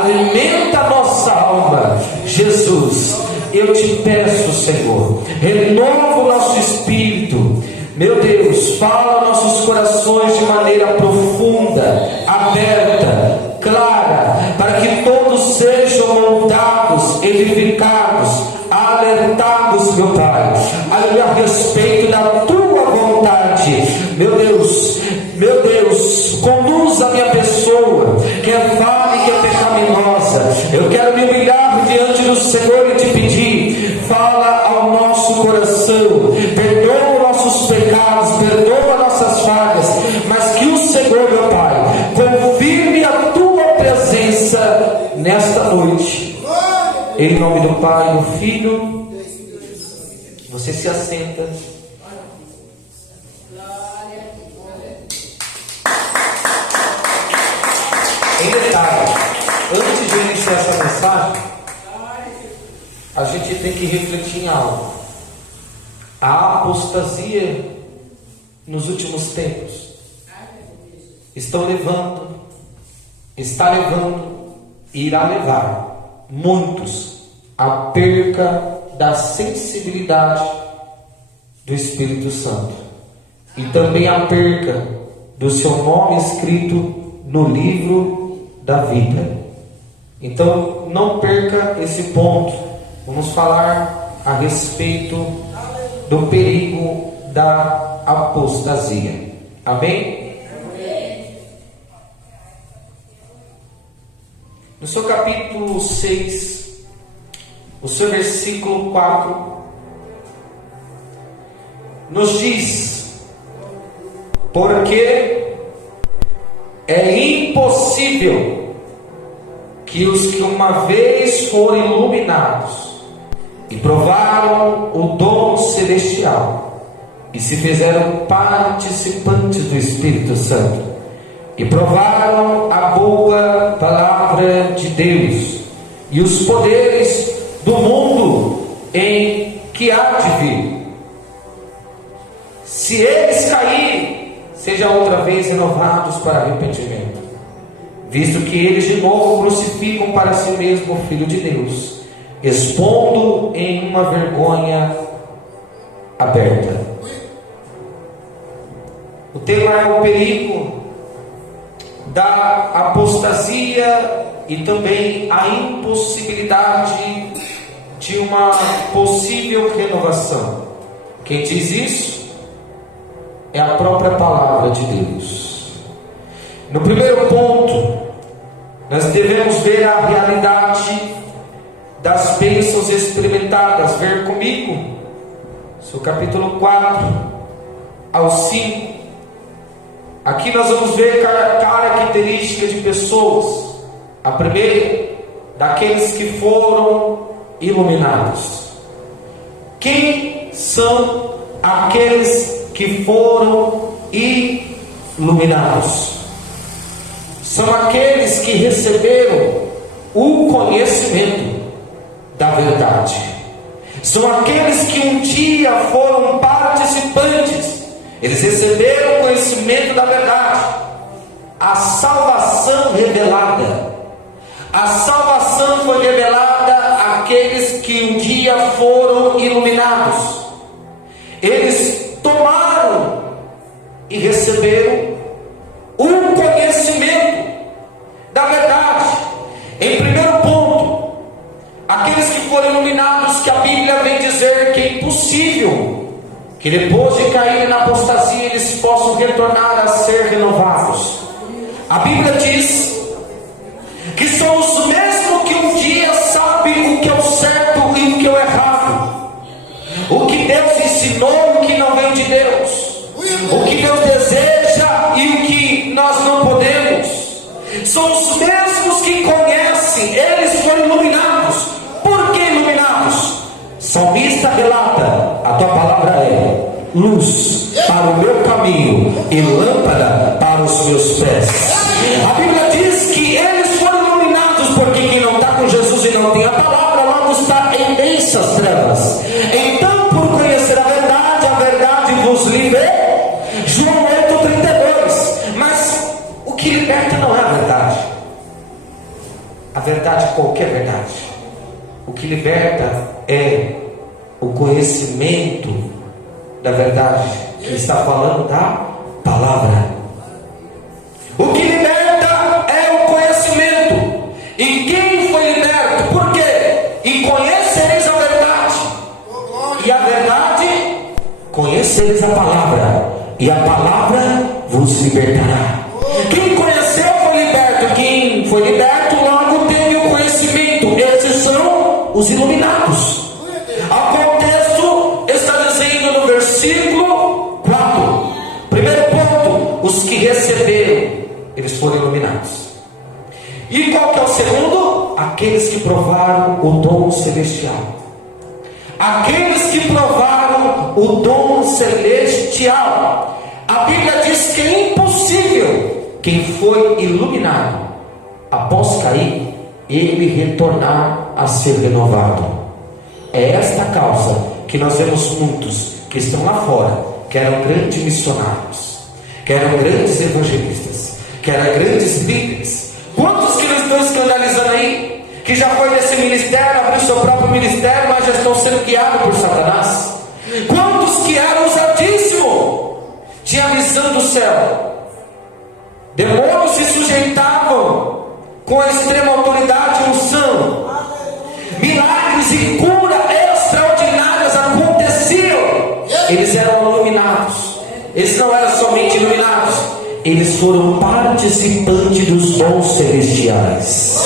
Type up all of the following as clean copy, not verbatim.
alimenta a nossa alma. Jesus, eu te peço, Senhor, renova o nosso espírito. Meu Deus, fala nossos corações de maneira profunda, aberta, clara, para que todos sejam moldados, edificados, alertados, meu Pai, a respeito da tua vontade. Meu Deus, conduza a minha pessoa, que é falha e que é pecaminosa. Eu quero me humilhar diante do Senhor e te pedir, fala ao nosso coração, perdoa nossos pecados, perdoa nossas falhas, mas que o Senhor, meu Pai, confirme a tua presença nesta noite. Em nome do Pai, do Filho. Você se assenta. Em detalhe, antes de iniciar essa mensagem, a gente tem que refletir em algo. A apostasia nos últimos tempos está levando e irá levar muitos à perca da sensibilidade do Espírito Santo e também à perca do seu nome escrito no livro da vida. Então não perca esse ponto. Vamos falar a respeito do perigo da apostasia. Amém? No seu capítulo 6, o seu versículo 4 nos diz: porque é impossível que os que uma vez foram iluminados e provaram o dom celestial e se fizeram participantes do Espírito Santo e provaram a boa palavra de Deus e os poderes do mundo em que há de vir, se eles caírem, sejam outra vez renovados para arrependimento, visto que eles de novo crucificam para si mesmo o Filho de Deus, expondo em uma vergonha aberta. O tema é o perigo da apostasia e também a impossibilidade de uma possível renovação. Quem diz isso é a própria palavra de Deus. No primeiro ponto, nós devemos ver a realidade das bênçãos experimentadas. Ver comigo, seu capítulo 4 ao 5. Aqui nós vamos ver características de pessoas. A primeira, daqueles que foram iluminados. Quem são aqueles que foram iluminados? São aqueles que receberam o conhecimento da verdade. São aqueles que um dia foram participantes. Eles receberam o conhecimento da verdade, a salvação revelada. A salvação foi revelada àqueles que um dia foram iluminados. Eles tomaram e receberam o conhecimento da verdade. Em primeiro ponto, aqueles que foram iluminados, que a Bíblia vem dizer que é impossível que depois de caírem na apostasia eles possam retornar a ser renovados. A Bíblia diz que são os mesmos que um dia sabem o que é o certo e o que é o errado, o que Deus ensinou e o que não veio de Deus, o que Deus deseja e o que nós não podemos. São os mesmos que conhecem. Eles foram iluminados. Por que iluminados? Salmista relata: a tua palavra é luz para o meu caminho e lâmpada para os meus pés. A Bíblia diz que eles foram iluminados porque quem não está com Jesus e não tem a palavra, logo está em densas trevas. Então, por conhecer a verdade vos liberta. João 8,32. Mas o que liberta não é a verdade. a verdade, qualquer verdade. O que liberta é o conhecimento da verdade. Ele está falando da palavra. O que liberta é o conhecimento. E quem foi liberto? Por quê? E conhecereis a verdade. E a verdade, conhecereis a palavra. E a palavra vos libertará. Quem conheceu foi liberto. Quem foi liberto logo teve o conhecimento. Esses são os iluminados. O contexto está dizendo no versículo 4. Primeiro ponto, os que receberam, eles foram iluminados. E qual que é o segundo? Aqueles que provaram o dom celestial. Aqueles que provaram o dom celestial. A Bíblia diz que é impossível quem foi iluminado após cair, ele retornar a ser renovado. É esta causa que nós vemos muitos que estão lá fora, que eram grandes missionários, que eram grandes evangelistas, que eram grandes líderes. Quantos que não estão escandalizando aí, que já foi nesse ministério, abriu seu próprio ministério, mas já estão sendo guiados por Satanás? Quantos que eram usadíssimos, tinha a visão do céu, demônios se sujeitavam com a extrema autoridade e unção, milagres e cura extraordinárias aconteciam. Eles eram iluminados. Eles não eram somente iluminados, eles foram participantes dos dons celestiais.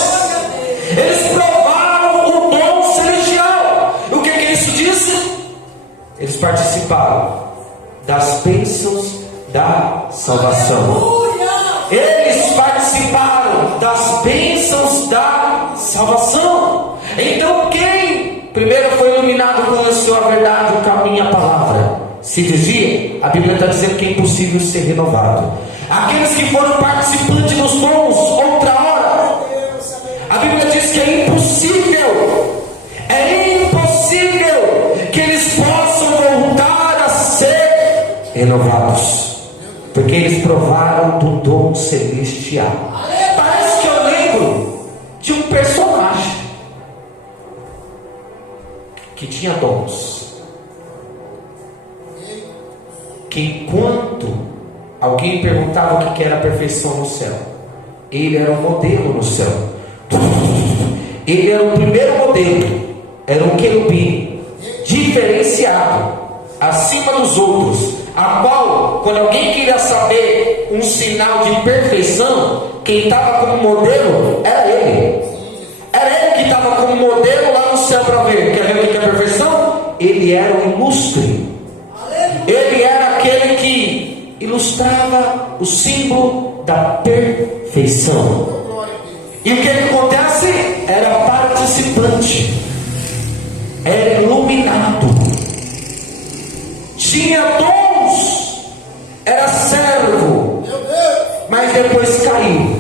Eles provaram o dom celestial. O que isso disse? Eles participaram das bênçãos da salvação. Eles participaram das bênçãos da salvação. Então quem primeiro foi iluminado, conheceu a verdade, o caminho e a palavra, se dizia, a Bíblia está dizendo que é impossível ser renovado. Aqueles que foram participantes dos dons outra hora, a Bíblia diz que é impossível que eles possam voltar a ser renovados, porque eles provaram do dom celestial. Parece que eu lembro de um personagem que tinha dons, que enquanto alguém perguntava o que era a perfeição no céu, ele era um modelo no céu. Ele era o primeiro modelo, era um querubim diferenciado, acima dos outros, a qual, quando alguém queria saber um sinal de perfeição, quem estava como modelo era ele. Era ele que estava como modelo lá no céu para ver. Quer ver o que é perfeição? Ele era o ilustre. Ele era aquele que ilustrava o símbolo da perfeição. E o que acontece? Era participante, era iluminado, tinha dons, era servo, mas depois caiu.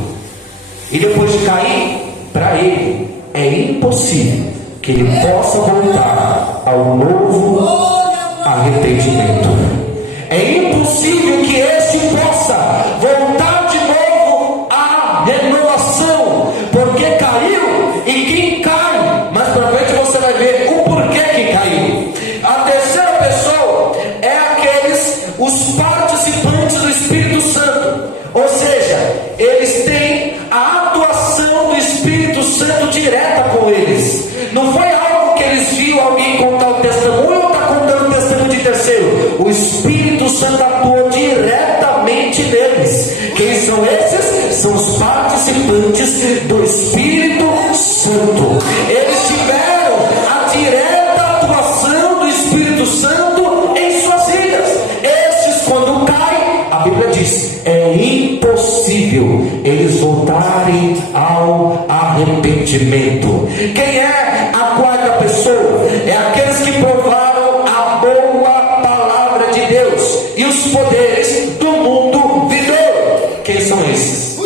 E depois de cair, para ele é impossível que ele possa voltar ao novo arrependimento. É impossível que este possa voltar de novo à renovação, porque caiu. E quem cai, mais para frente você vai ver o porquê que caiu. A terceira pessoa é os participantes do Espírito Santo, ou seja, eles têm a atuação do Espírito Santo direta com eles. Não foi algo que eles viram alguém contar o testemunho ou está contando o testemunho de terceiro. O Espírito Santo atuou diretamente neles. Quem são esses? São os participantes do Espírito Santo. Eles tiveram a direta atuação do Espírito Santo em suas vidas. Esses, quando caem, a Bíblia diz, é impossível eles voltarem ao arrependimento. Quem é a quarta pessoa? É aqueles que provaram a boa palavra de Deus e os poderes do mundo vindouro. Quem são esses?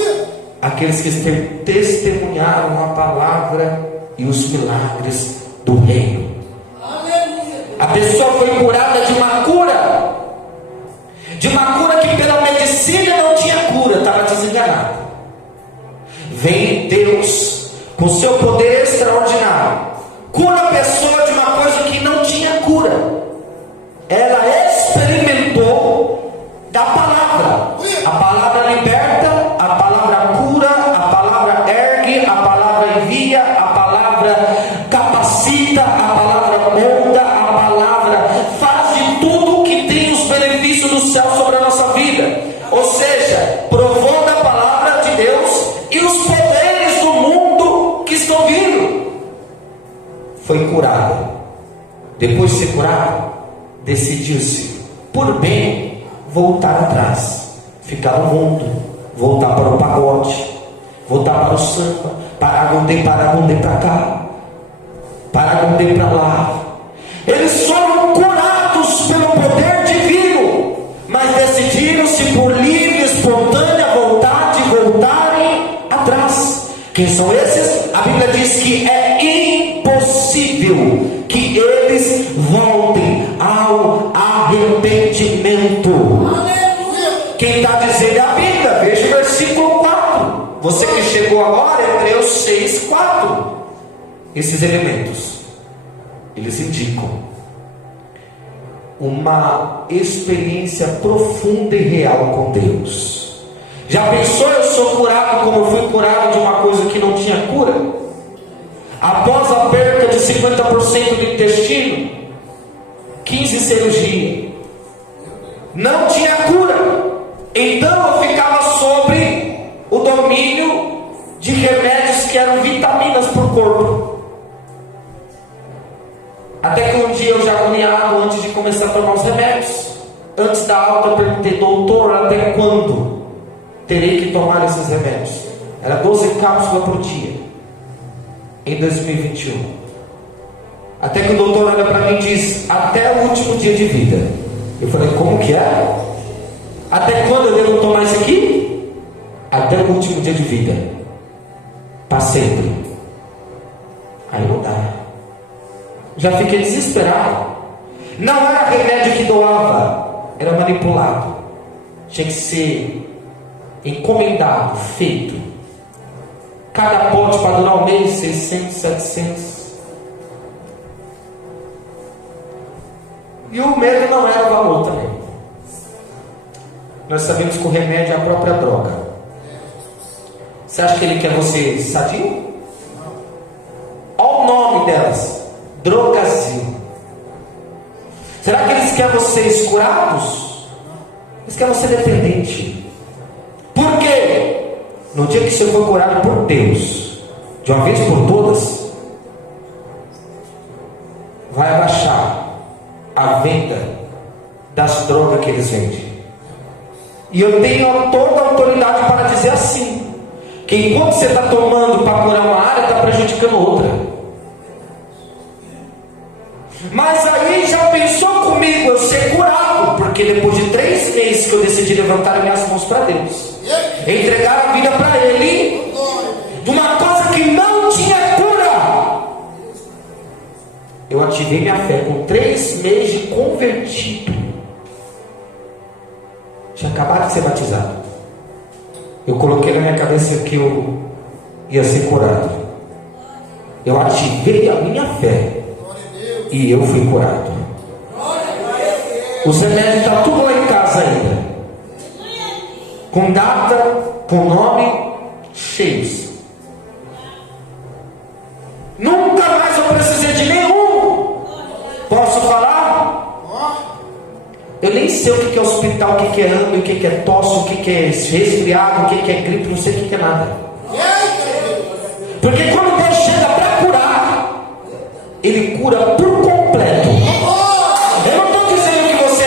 Aqueles que testemunharam a palavra e os milagres do reino. A pessoa foi curada de uma cura que pela medicina não tinha cura, estava desenganada. Vem Deus com seu poder extraordinário, cura a pessoa de uma coisa que não tinha cura. Ela experimentou da palavra. A palavra liberta, a palavra cura, a palavra ergue, a palavra envia, a palavra capacita, a palavra molda, a palavra faz de tudo que tem os benefícios do céu sobre a nossa vida. Ou seja, provou da palavra de Deus e os poderes do mundo que estão vindo. Foi curada. Depois de ser curada, decidiu-se, por bem, voltar atrás, ficar no mundo, voltar para o pagode, voltar para o samba, paragondê para cá, paragondê para lá. Eles foram curados pelo poder divino, mas decidiram-se por livre, espontânea vontade voltarem atrás. Quem são esses? A Bíblia diz que é impossível que eles voltem ao arrependimento. Quem está dizendo é a Bíblia. Veja o versículo 4. Você que chegou agora, Hebreus 6, 4. Esses elementos, eles indicam uma experiência profunda e real com Deus. Já pensou, eu sou curado como eu fui curado de uma coisa que não tinha cura? Após a perda de 50% do intestino, 15 cirurgias, não tinha cura. Então eu ficava sobre o domínio de remédios que eram vitaminas para o corpo. Até que um dia eu já agoniado antes de começar a tomar os remédios. Antes da alta eu perguntei, doutor, até quando terei que tomar esses remédios? Era 12 cápsulas por dia. Em 2021. Até que o doutor olha para mim e diz, até o último dia de vida. Eu falei, como que é? Até quando eu devo tomar isso aqui? Até o último dia de vida. Para sempre. Aí não dá. Já fiquei desesperado. Não era remédio que doava, era manipulado. Tinha que ser encomendado, feito. Cada pote para durar um mês, 600, 700. E o medo não era o valor também. Nós sabemos que o remédio é a própria droga. Você acha que ele quer você sadio? Olha o nome delas: Drogazil. Será que eles querem vocês curados? Eles querem você dependente. Por quê? No dia que você for curado por Deus, de uma vez por todas, vai abaixar a venda das drogas que eles vendem. E eu tenho toda a autoridade para dizer assim, que enquanto você está tomando para curar uma área, está prejudicando outra. Mas aí já pensou comigo eu ser curado? Porque depois de 3 meses que eu decidi levantar minhas mãos para Deus, entregar a vida para Ele, de uma coisa que não tinha cura, eu ativei minha fé com 3 meses de convertido. Tinha acabado de ser batizado. Eu coloquei na minha cabeça que eu ia ser curado. Eu ativei a minha fé e eu fui curado. Os remédios estão tudo lá em casa ainda, com data, com nome, cheios. Nunca mais eu precisei de nenhum. Posso falar? Eu nem sei o que é hospital, o que é AME, o que é tosse, o que é resfriado, o que é gripe, não sei o que é nada. Porque quando Deus chega para curar, Ele cura por completo. Eu não estou dizendo que você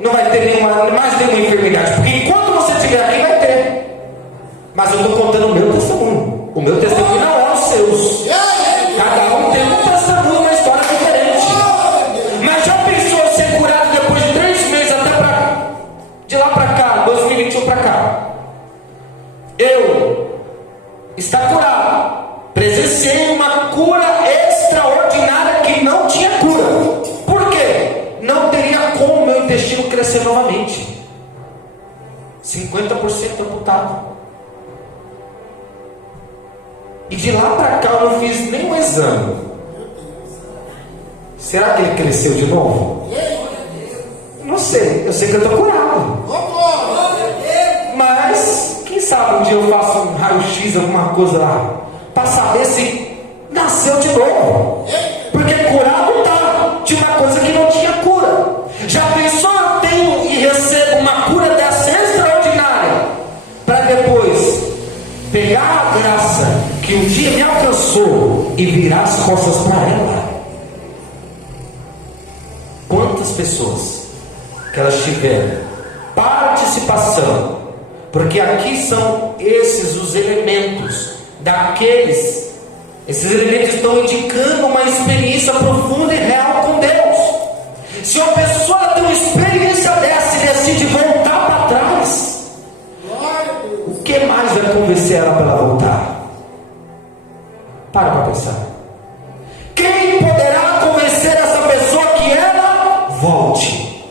não vai ter mais nenhuma enfermidade, porque enquanto você estiver aqui vai ter. Mas eu estou contando o meu testemunho. O meu testemunho não é os seus. Cada um tem um testemunho, uma história diferente. Mas já pensou em ser curado depois de 3 meses, até de lá para cá, 2021 para cá? Eu está curado. Presenciei uma cura extraordinária que não tinha cura. Por quê? Não teria como meu intestino crescer novamente. 50% amputado. E de lá para cá eu não fiz nenhum exame. Será que ele cresceu de novo? Não sei, eu sei que eu estou curado. Mas, quem sabe um dia eu faço um raio-x, alguma coisa lá, para saber se nasceu de novo. Porque curado está de uma coisa que não tinha cura. Já pensou, eu tenho e recebo uma cura dessa extraordinária, para depois pegar a graça que um dia me alcançou e virar as costas para ela? Quantas pessoas que elas tiveram participação, porque aqui são esses os elementos daqueles, esses elementos estão indicando uma experiência profunda e real com Deus. Se uma pessoa tem uma experiência dessa e decide voltar para trás, o que mais vai convencer ela para ela voltar? Para pensar. Quem poderá convencer essa pessoa que ela volte?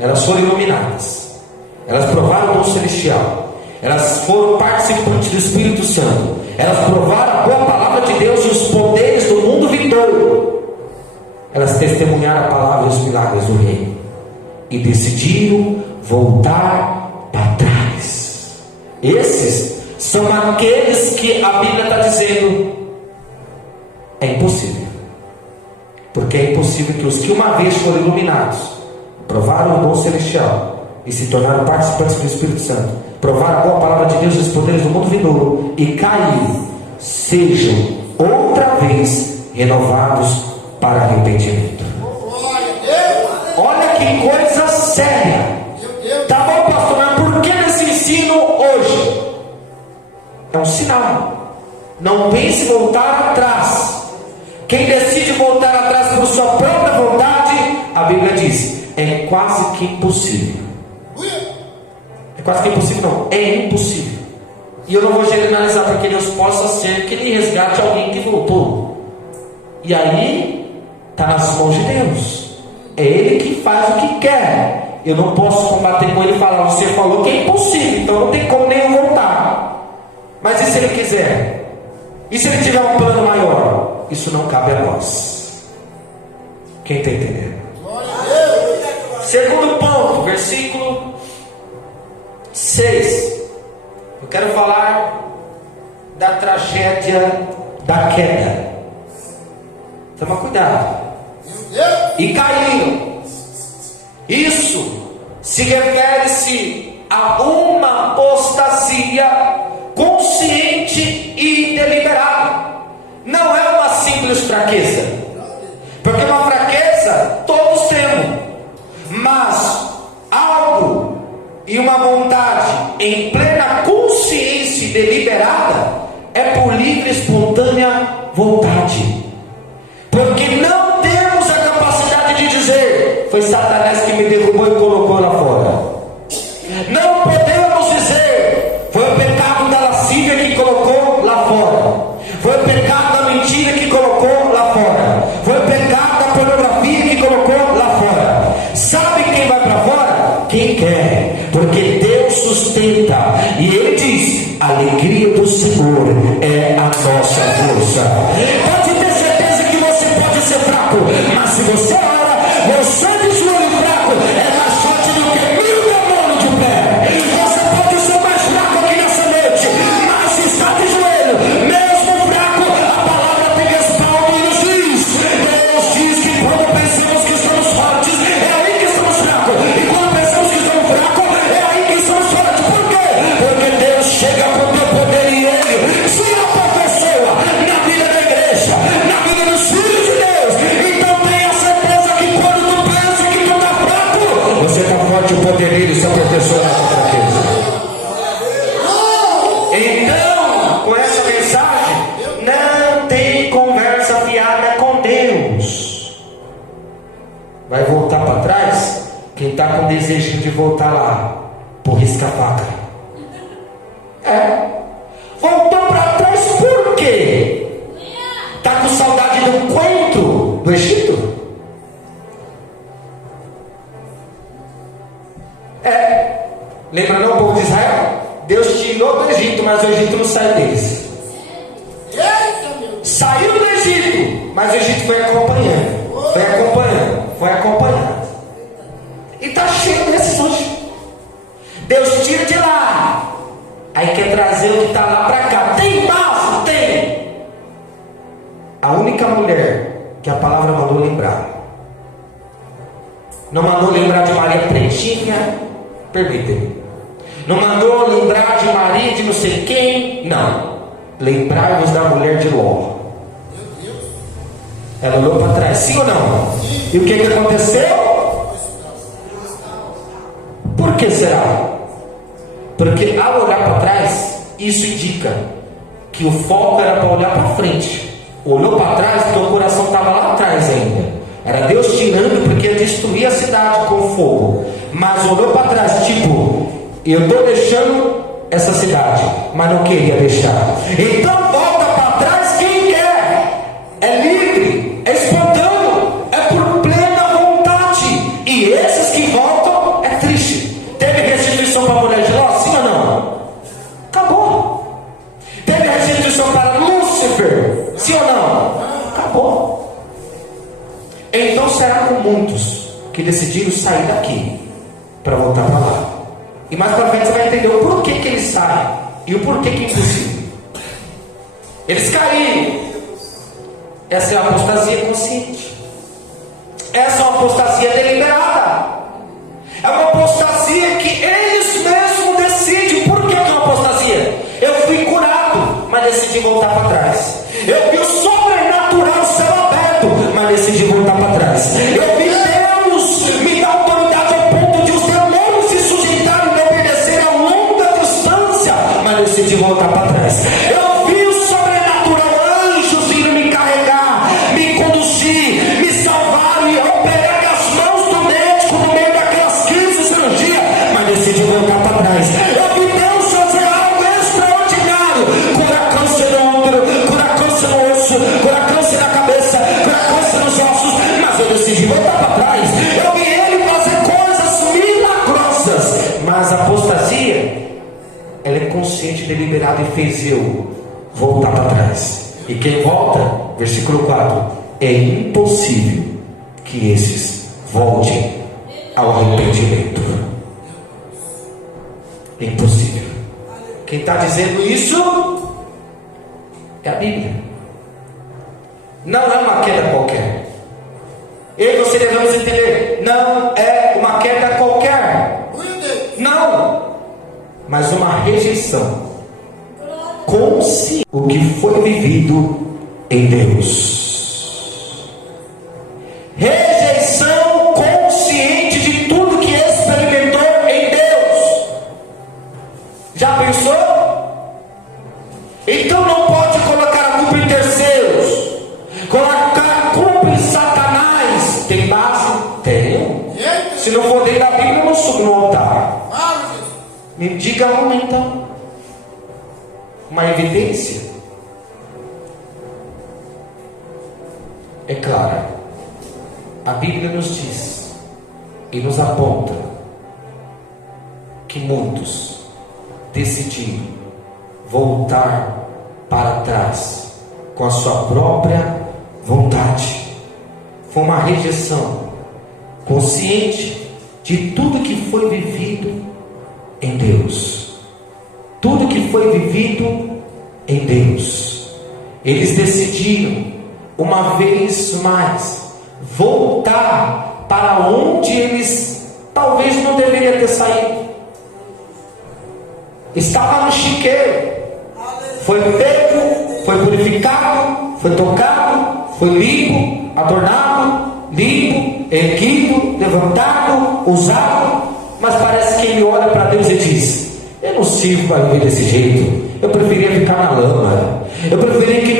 Elas foram iluminadas, elas provaram o dom celestial, elas foram participantes do Espírito Santo, elas provaram a boa palavra de Deus e os poderes do mundo vindouro. Elas testemunharam a palavra e os milagres do Rei e decidiram voltar para trás. Esses são aqueles que a Bíblia está dizendo é impossível, porque é impossível que os que uma vez foram iluminados, provaram o dom celestial e se tornaram participantes do Espírito Santo, provaram a boa palavra de Deus e os poderes do mundo vindouro e caíram, sejam outra vez renovados para arrependimento. Olha que coisa séria. Tá bom, pastor, mas por que nesse ensino hoje? É um sinal. Não pense em voltar atrás. Quem decide voltar atrás por sua própria vontade, a Bíblia diz, é quase que impossível. É quase que impossível, não, é impossível. E eu não vou generalizar, porque Deus possa ser que Ele resgate alguém que voltou. E aí está nas mãos de Deus. É Ele que faz o que quer. Eu não posso combater com Ele e falar, você falou que é impossível, então não tem como nem eu voltar. Mas e se Ele quiser? E se Ele tiver um plano maior? Isso não cabe a nós. Quem está entendendo? Segundo ponto, versículo 6. Eu quero falar da tragédia da queda. Toma cuidado. E caíram. Isso se refere-se a uma apostasia consciente e deliberada. Não é uma simples fraqueza, porque uma fraqueza todos temos, mas algo e uma vontade em plena consciência e deliberada é por livre e espontânea vontade. Porque não temos a capacidade de dizer, foi Satanás que me derrubou e colocou lá fora. Não podemos dizer, foi o pecado da lascívia que colocou lá fora. Foi o pecado da mentira que colocou lá fora. Foi o pecado da pornografia que colocou lá fora. Sabe quem vai para fora? Quem quer. Porque Deus sustenta. E Ele diz, a alegria do Senhor é a nossa força. Pode ter certeza que você pode ser fraco, mas se você ora, você de joelho fraco é mais forte do que 1000 demônios de pé. Você pode ser mais fraco aqui nessa noite, mas se está de joelho, mesmo fraco, a palavra tem respaldo e nos diz. Deus diz que quando pensamos que estamos fortes, é aí que estamos fracos. E quando pensamos que estamos fracos, é aí que estamos fortes. Por quê? Porque Deus chega com o teu poder e Ele se aperfeiçoa na vida da igreja, na vida dos filhos de Deus. Então tenha certeza que quando tu pensa que tu está fraco, você está forte, o poder dele se aperfeiçoa na tua fraqueza. Então, com essa mensagem, não tem conversa fiada com Deus. Vai voltar para trás? Quem está com desejo de voltar lá, por risca-faca. Voltou para trás por quê? Está com saudade do coentro do Egito? Lembra não o povo de Israel? Deus tirou do Egito, mas o Egito não saiu deles. Saiu do Egito, mas o Egito foi acompanhando, foi acompanhando, foi acompanhando. E está cheio desses hoje. Deus tira de lá, aí quer trazer o que está lá para cá. Tem base? Tem. A única mulher que a palavra mandou lembrar, não mandou lembrar de Maria Pretinha, permita-me, não mandou lembrar de Maria de não sei quem, não. Lembrai-vos da mulher de Ló. Ela olhou para trás, sim ou não? E o que aconteceu? Por que será? Porque ao olhar para trás, isso indica que o foco era para olhar para frente. Olhou para trás porque o coração estava lá atrás ainda. Era Deus tirando porque ia destruir a cidade com fogo. Mas olhou para trás, tipo, eu estou deixando essa cidade, mas não queria deixar. Então volta para trás quem quer. É livre, é espontâneo, é por plena vontade. E esses que voltam é triste. Teve restituição para a mulher de Ló? Sim ou não? Acabou. Teve restituição para Lúcifer? Sim ou não? Acabou. Então será com muitos que decidiram sair daqui para voltar para lá. E mais para frente você vai entender o porquê que eles saem e o porquê que é impossível. Eles caíram. Essa é a apostasia consciente. Essa é uma apostasia deliberada. É uma apostasia que eles mesmos decidem. Por que é uma apostasia? Eu fui curado, mas decidi voltar para trás. Eu vi o sobrenatural, o céu aberto, mas decidi voltar para trás. Eu vi Deus me dar autoridade ao ponto de os demônios se sujeitarem e me obedecerem a longa distância, mas decidi voltar para trás. Eu vi o sobrenatural, anjos vindo me carregar, me conduzir, me salvar, me operar as mãos do médico no meio daquelas crises de cirurgia, mas decidi voltar para trás. Eu vi Deus fazer algo extraordinário, curar câncer no útero, curar câncer no osso, curar câncer na cabeça, curar câncer nos ossos, mas eu decidi voltar para trás. Eu vi Ele fazer coisas milagrosas, mas a apostasia, ela é consciente, deliberada e fez eu voltar para trás. E quem volta, versículo 4, é impossível que esses voltem ao arrependimento. É impossível. Quem está dizendo isso é a Bíblia. Não é uma queda qualquer. Eu e você devemos entender, não é uma queda qualquer. Não, mas uma rejeição consciente o que foi vivido em Deus. Rejeição consciente de tudo que experimentou em Deus. Já pensou? Então não pode colocar a culpa em terceiros, colocar a culpa em Satanás. Tem base? Tem. Se não for dentro da Bíblia, eu não subo no altar. Me diga uma então. Uma evidência é clara. A Bíblia nos diz e nos aponta que muitos decidiram voltar para trás com a sua própria vontade. Foi uma rejeição consciente de tudo que foi vivido em Deus. Tudo que foi vivido em Deus. Eles decidiram uma vez mais voltar para onde eles talvez não deveriam ter saído. Estava no chiqueiro, foi pego, foi purificado, foi tocado, foi limpo, adornado, limpo, erguido, levantado, usado. Mas parece que ele olha para Deus e diz: eu não sirvo para viver desse jeito. Eu preferia ficar na lama. Eu preferia que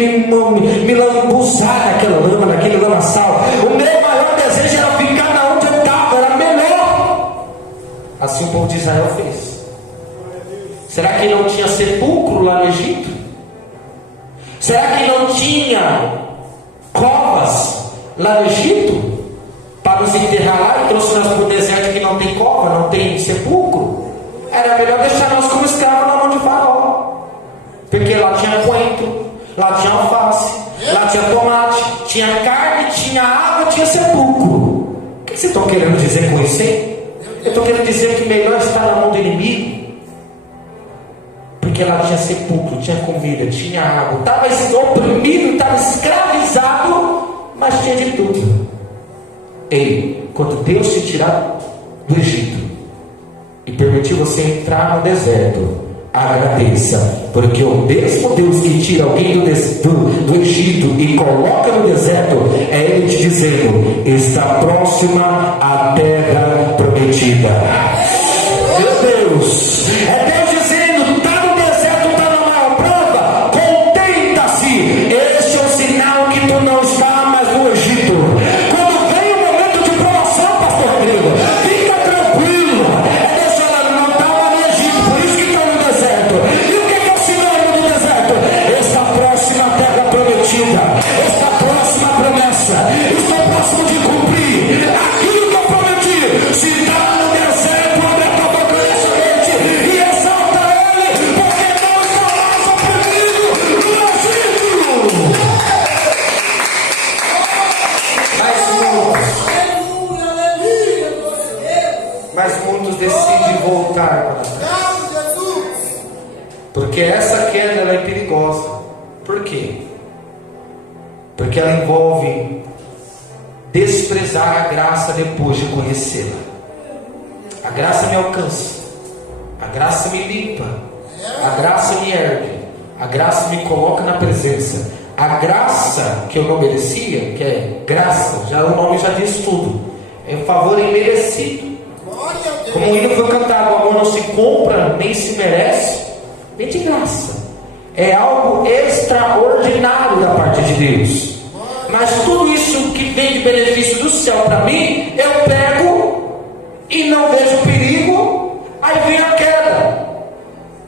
me lambuzar naquela lama, naquele lamaçal. O meu maior desejo era ficar na onde eu estava, era melhor. Assim o povo de Israel fez. Será que não tinha sepulcro lá no Egito? Será que não tinha covas lá no Egito para nos enterrar lá e trouxe nós para o deserto que não tem cova, não tem sepulcro? Era melhor deixar nós como escravos na mão de Faraó, porque lá tinha coentro, lá tinha alface, Lá tinha tomate, tinha carne, tinha água, tinha sepulcro. O que vocês estão querendo dizer com isso, hein? Eu estou querendo dizer que melhor estar na mão do inimigo, porque lá tinha sepulcro, tinha comida, tinha água, estava oprimido, estava escravizado, mas tinha de tudo. Ei, quando Deus te tirar do Egito e permitir você entrar no deserto, agradeça, porque o mesmo Deus que tira alguém do Egito e coloca no deserto, é Ele te dizendo: está próxima a terra prometida. Meu Deus, é Deus dizendo: está no deserto, está na maior prova, contenta-se, este é o sinal que tu não está mais no Egito. Quando vem o momento de provação, pastor Rodrigo, fica tranquilo, é Deus falando: não estava no Egito, por isso que está no deserto. E o que é o sinônimo do deserto? Esta próxima terra prometida, esta próxima promessa, estou próximo de cumprir aquilo que eu prometi. Se está no deserto, abre a tua boca nessa noite e exalta Ele, porque não está mais oprimido no Egito. Mas muitos decidem voltar para trás, porque essa queda ela é perigosa. Por quê? Porque ela envolve desprezar a graça depois de conhecê-la. A graça me alcança, a graça me limpa, a graça me ergue, a graça me coloca na presença. A graça que eu não merecia, que é graça, já o nome já diz tudo, é um favor imerecido. Como o hino foi cantado: o amor não se compra, nem se merece, nem de graça. É algo extraordinário da parte de Deus. Mas tudo isso que vem de benefício do céu para mim, eu pego e não vejo perigo. Aí vem a queda,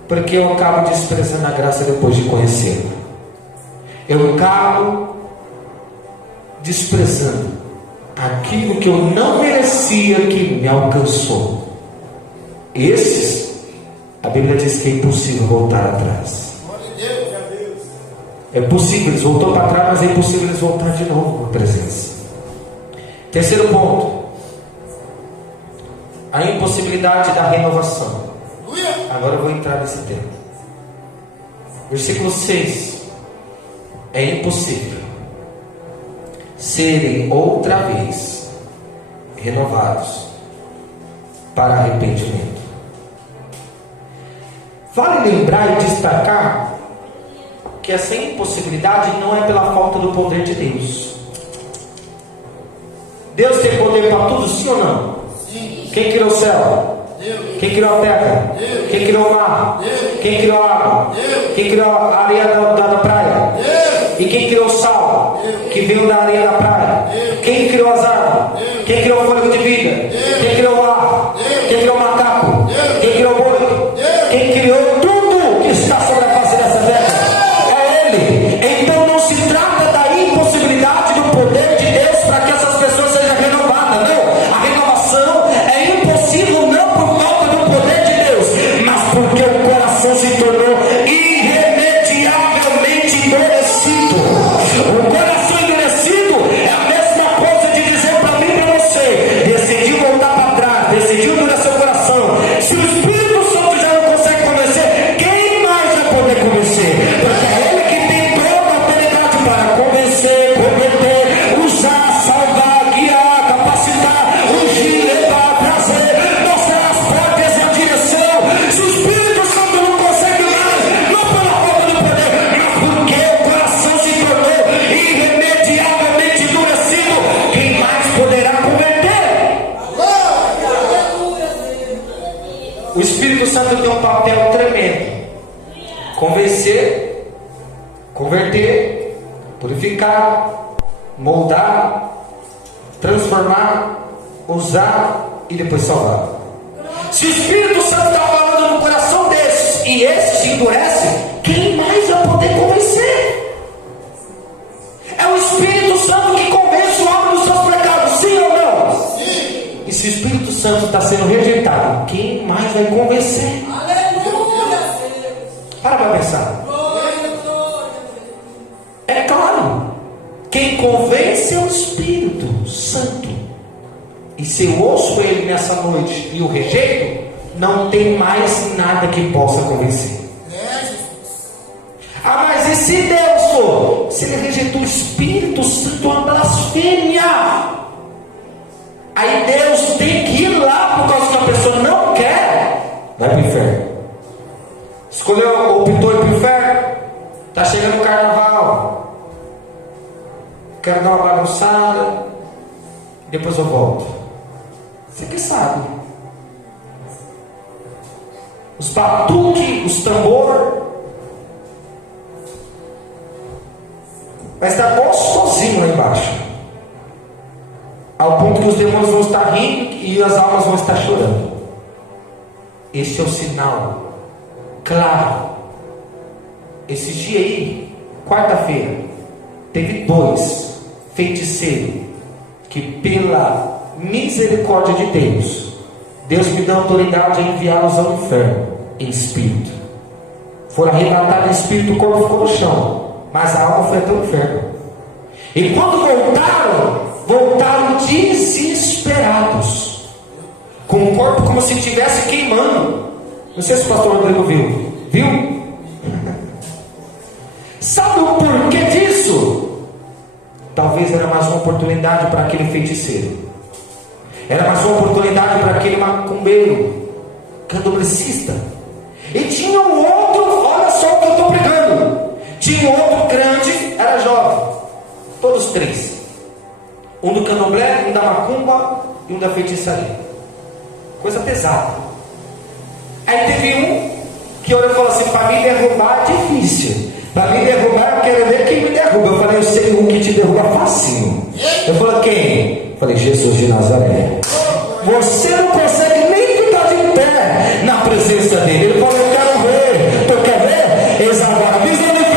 porque eu acabo desprezando a graça depois de conhecê-la. Eu acabo desprezando aquilo que eu não merecia, que me alcançou. Esses, a Bíblia diz que é impossível voltar atrás. É possível, eles voltou para trás, mas é impossível eles voltar de novo com a presença. Terceiro ponto: a impossibilidade da renovação. Agora eu vou entrar nesse tema. Versículo 6: é impossível serem outra vez renovados para arrependimento. Vale lembrar e destacar que essa impossibilidade não é pela falta do poder de Deus. Deus tem poder para tudo, sim ou não? Sim. Quem criou o céu? Deus. Quem criou a terra? Deus. Quem criou o mar? Deus. Quem criou a água? Deus. Quem criou a areia da praia? Deus. E quem criou o sal? Deus. Que veio da areia da praia? Deus. Quem criou as árvores? Deus. Quem criou o fôlego de vida? Deus. Quem criou o ar? Deus. Quem criou o macaco? Deus. Quem criou o boi? Deus. Quem criou tudo que está sobre a face dessa terra? Então não se trata da impossibilidade do poder de Deus para que essas pessoas sejam renovadas. Não, a renovação é impossível não por falta do poder de Deus, mas porque o coração se tornou irremediavelmente endurecido. O coração endurecido é a mesma coisa de dizer para mim e para você: decidiu voltar para trás, decidiu endurecer o coração. Se o Espírito Santo já não consegue convencer, quem mais vai poder convencer? Porque é Ele que tem para convencer, converter, usar, salvar, guiar, capacitar, ungir, levar, trazer, mostrar as portas e a direção. Se o Espírito Santo não consegue mais, não pela falta do poder, mas porque o coração se tornou irremediavelmente endurecido, quem mais poderá converter? O Espírito Santo tem um papel tremendo: convencer, converter, purificar, moldar, transformar, usar e depois salvar. Se o Espírito Santo está falando no coração desses e esses se endurecem, quem mais vai poder convencer? É o Espírito Santo que convence o homem dos seus pecados, sim ou não? Sim. E se o Espírito Santo está sendo rejeitado, quem mais vai convencer? Aleluia! Para pensar. É claro, Quem convence é o Espírito Santo. E se eu ouço ele nessa noite e o rejeito, não tem mais nada que possa convencer. Ah, mas e se Deus for? Se ele rejeitou o Espírito Santo, é uma blasfêmia. Aí Deus tem que ir lá por causa que a pessoa não quer. Vai para o inferno. Escolheu, optou ir para o inferno. Está chegando o carnaval. Quero dar uma bagunçada. Depois eu volto. Você que sabe. Os batuques, os tambor. Vai estar gostosinho lá embaixo. Ao ponto que os demônios vão estar rindo e as almas vão estar chorando. Esse é o sinal claro. Esse dia aí, quarta-feira, teve 2 feiticeiros que, pela misericórdia de Deus me dá autoridade a enviá-los ao inferno em espírito. Foram arrebatados em espírito, o corpo ficou no chão, mas a alma foi até o inferno. E quando voltaram desesperados, com o corpo como se estivesse queimando. Não sei se o pastor Rodrigo viu? Sabe o porquê disso? Talvez era mais uma oportunidade para aquele feiticeiro, era mais uma oportunidade para aquele macumbeiro, candomblessista. E tinha um outro, olha só o que eu estou pregando. Tinha um outro grande, era jovem, todos 3. Um do candomblé, um da macumba e um da feitiçaria. Coisa pesada. Aí teve um que olhou e falou assim: para mim derrubar é difícil. Para mim derrubar, eu quero ver quem me derruba. Eu falei: eu sei um que te derruba facinho. Eu falei: quem? Eu falei: Jesus de Nazaré. Você não consegue nem ficar de pé na presença dele. Ele falou: eu quero ver. Tu quer ver? Eles agora visam no inferno.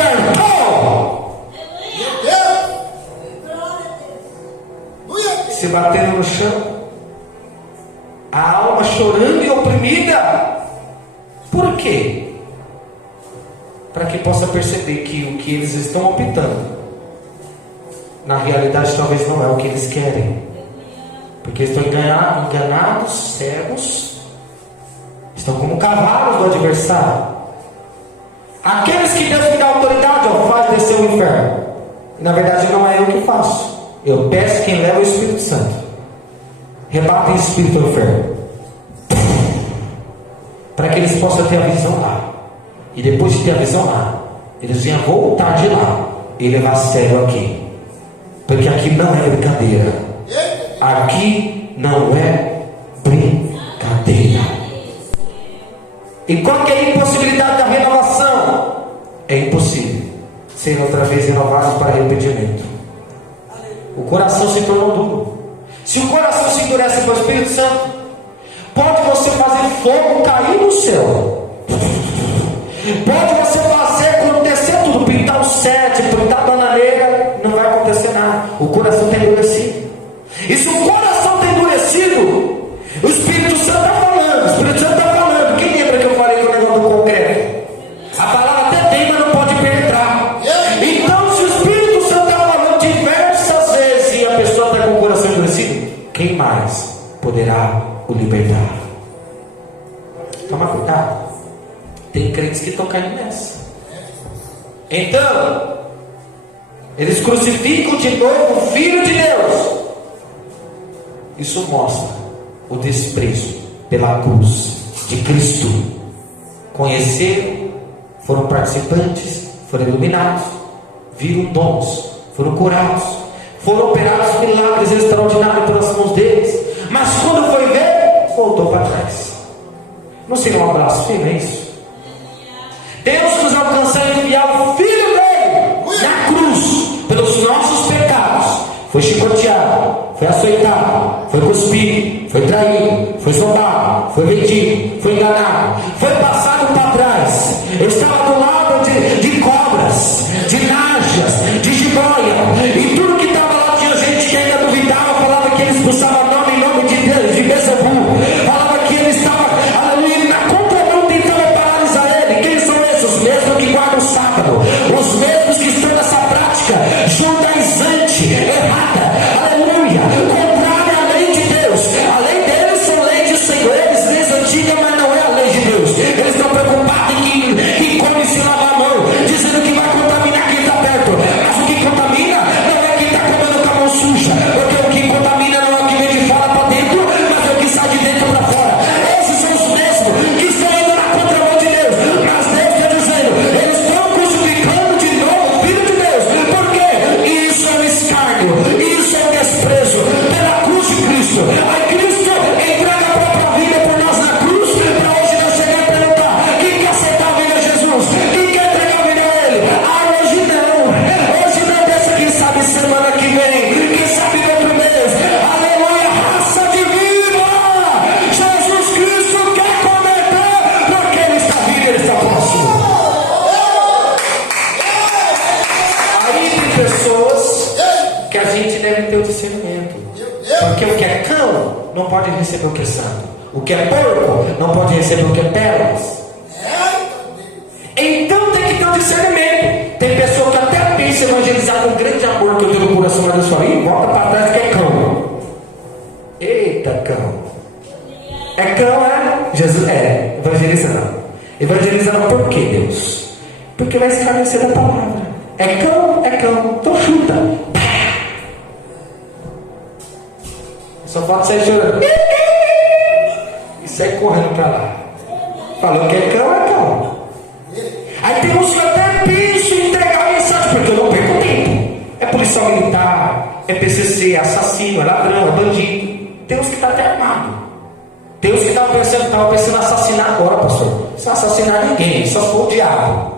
Se batendo no chão, a alma chorando e oprimida. Por quê? Para que possa perceber que o que eles estão optando, na realidade talvez não é o que eles querem, porque estão enganados, cegos, estão como cavalos do adversário. Aqueles que Deus me dá autoridade, faz descer o inferno. E na verdade não é eu que faço. Eu peço quem leva o Espírito Santo. Rebatem o Espírito ao inferno, para que eles possam ter a visão lá. E depois de ter a visão lá, eles venham voltar de lá e levar a sério aqui. Porque aqui não é brincadeira. Aqui não é brincadeira. E qual que é a impossibilidade da renovação? É impossível ser outra vez renovados para arrependimento. O coração se tornou duro. Se o coração se endurece com o Espírito Santo, pode você fazer fogo cair no céu. Pode você fazer acontecer tudo, pintar o 7, pintar a bananeira, não vai acontecer nada. O coração está endurecido. E se o coração está endurecido, o Espírito Santo está falando. O Espírito Santo está falando. Quem lembra que eu falei do negócio do concreto? A palavra até tem, mas não pode penetrar. Então, se o Espírito Santo está falando diversas vezes e a pessoa está com o coração endurecido, quem mais poderá o libertar? Toma cuidado. Tem crentes que estão caindo nessa. Então, eles crucificam de novo o Filho de Deus. Isso mostra o desprezo pela cruz de Cristo. Conheceram, foram participantes, foram iluminados, viram dons, foram curados, foram operados milagres extraordinários pelas mãos deles. Mas quando foi ver, voltou para trás. Não seria uma blasfêmia isso? Deus nos alcançou e enviar o Filho dele na cruz pelos nossos pecados. Foi chicoteado, foi açoitado, foi cuspido, foi traído, foi zombado, foi vendido, foi enganado, foi passado para trás. Eu estava do lado de cobras, de náuseas, de jiboia, e tudo que estava lá tinha gente que ainda duvidava, falava que ele expulsava nome em nome de Deus, de Beelzebul, falava que ele estava, aleluia, na contramão tentava paralisar ele. Quem são esses? Os mesmos que guardam o sábado, os mesmos que estão nessa prática judaizante gente deve ter o discernimento. Porque o que é cão não pode receber o que é santo. O que é porco não pode receber o que é pérolas. Então tem que ter o discernimento. Tem pessoa que até pensa em evangelizar com grande amor que eu tenho no coração, mas Deus fala, volta para trás que é cão. Eita, cão. É cão, é? Jesus é. Evangeliza não. Evangeliza não por quê, Deus? Porque vai esclarecer da palavra. É cão, é cão. Então chuta. Só falta sair chorando. E sai correndo para lá. Falou que é cão, é cão. Aí tem uns que até pensam em entregar a mensagem, porque eu não perco tempo. É policial militar, é PCC, é assassino, é ladrão, é bandido. Tem uns que estão até armados. Tem uns que estavam pensando em assassinar agora, pastor. Não assassinar ninguém, só for o diabo.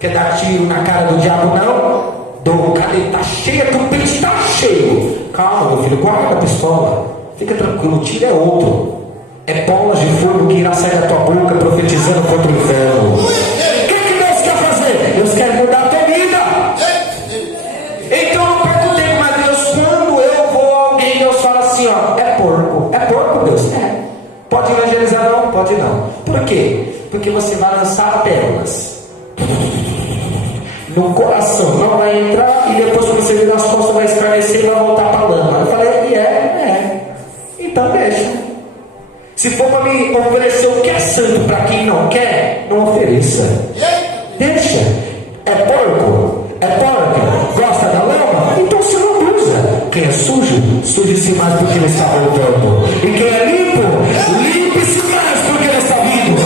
Quer dar tiro na cara do diabo? Não. O cara está cheio, o peito está cheio. Calma, meu filho, guarda a pistola. Fica tranquilo, o tiro é outro. É bolas de fogo que irá sair da tua boca profetizando contra o inferno. O que Deus quer fazer? Deus quer mudar a tua vida. Então eu não perco tempo, mas Deus, quando eu vou a alguém, Deus fala assim, ó, é porco. É porco, Deus? É. Pode evangelizar? Não? Pode não. Por quê? Porque você vai lançar pérolas no coração, não vai entrar, e depois quando você virar as costas vai escarnecer e vai voltar para a lama. Eu falei, então deixa. Se for para me oferecer o que é santo para quem não quer, não ofereça. Deixa. É porco? É porco? Gosta da lama? Então você não usa. Quem é sujo, suje-se mais porque ele está voltando. E quem é limpo, limpe-se mais porque ele está vindo.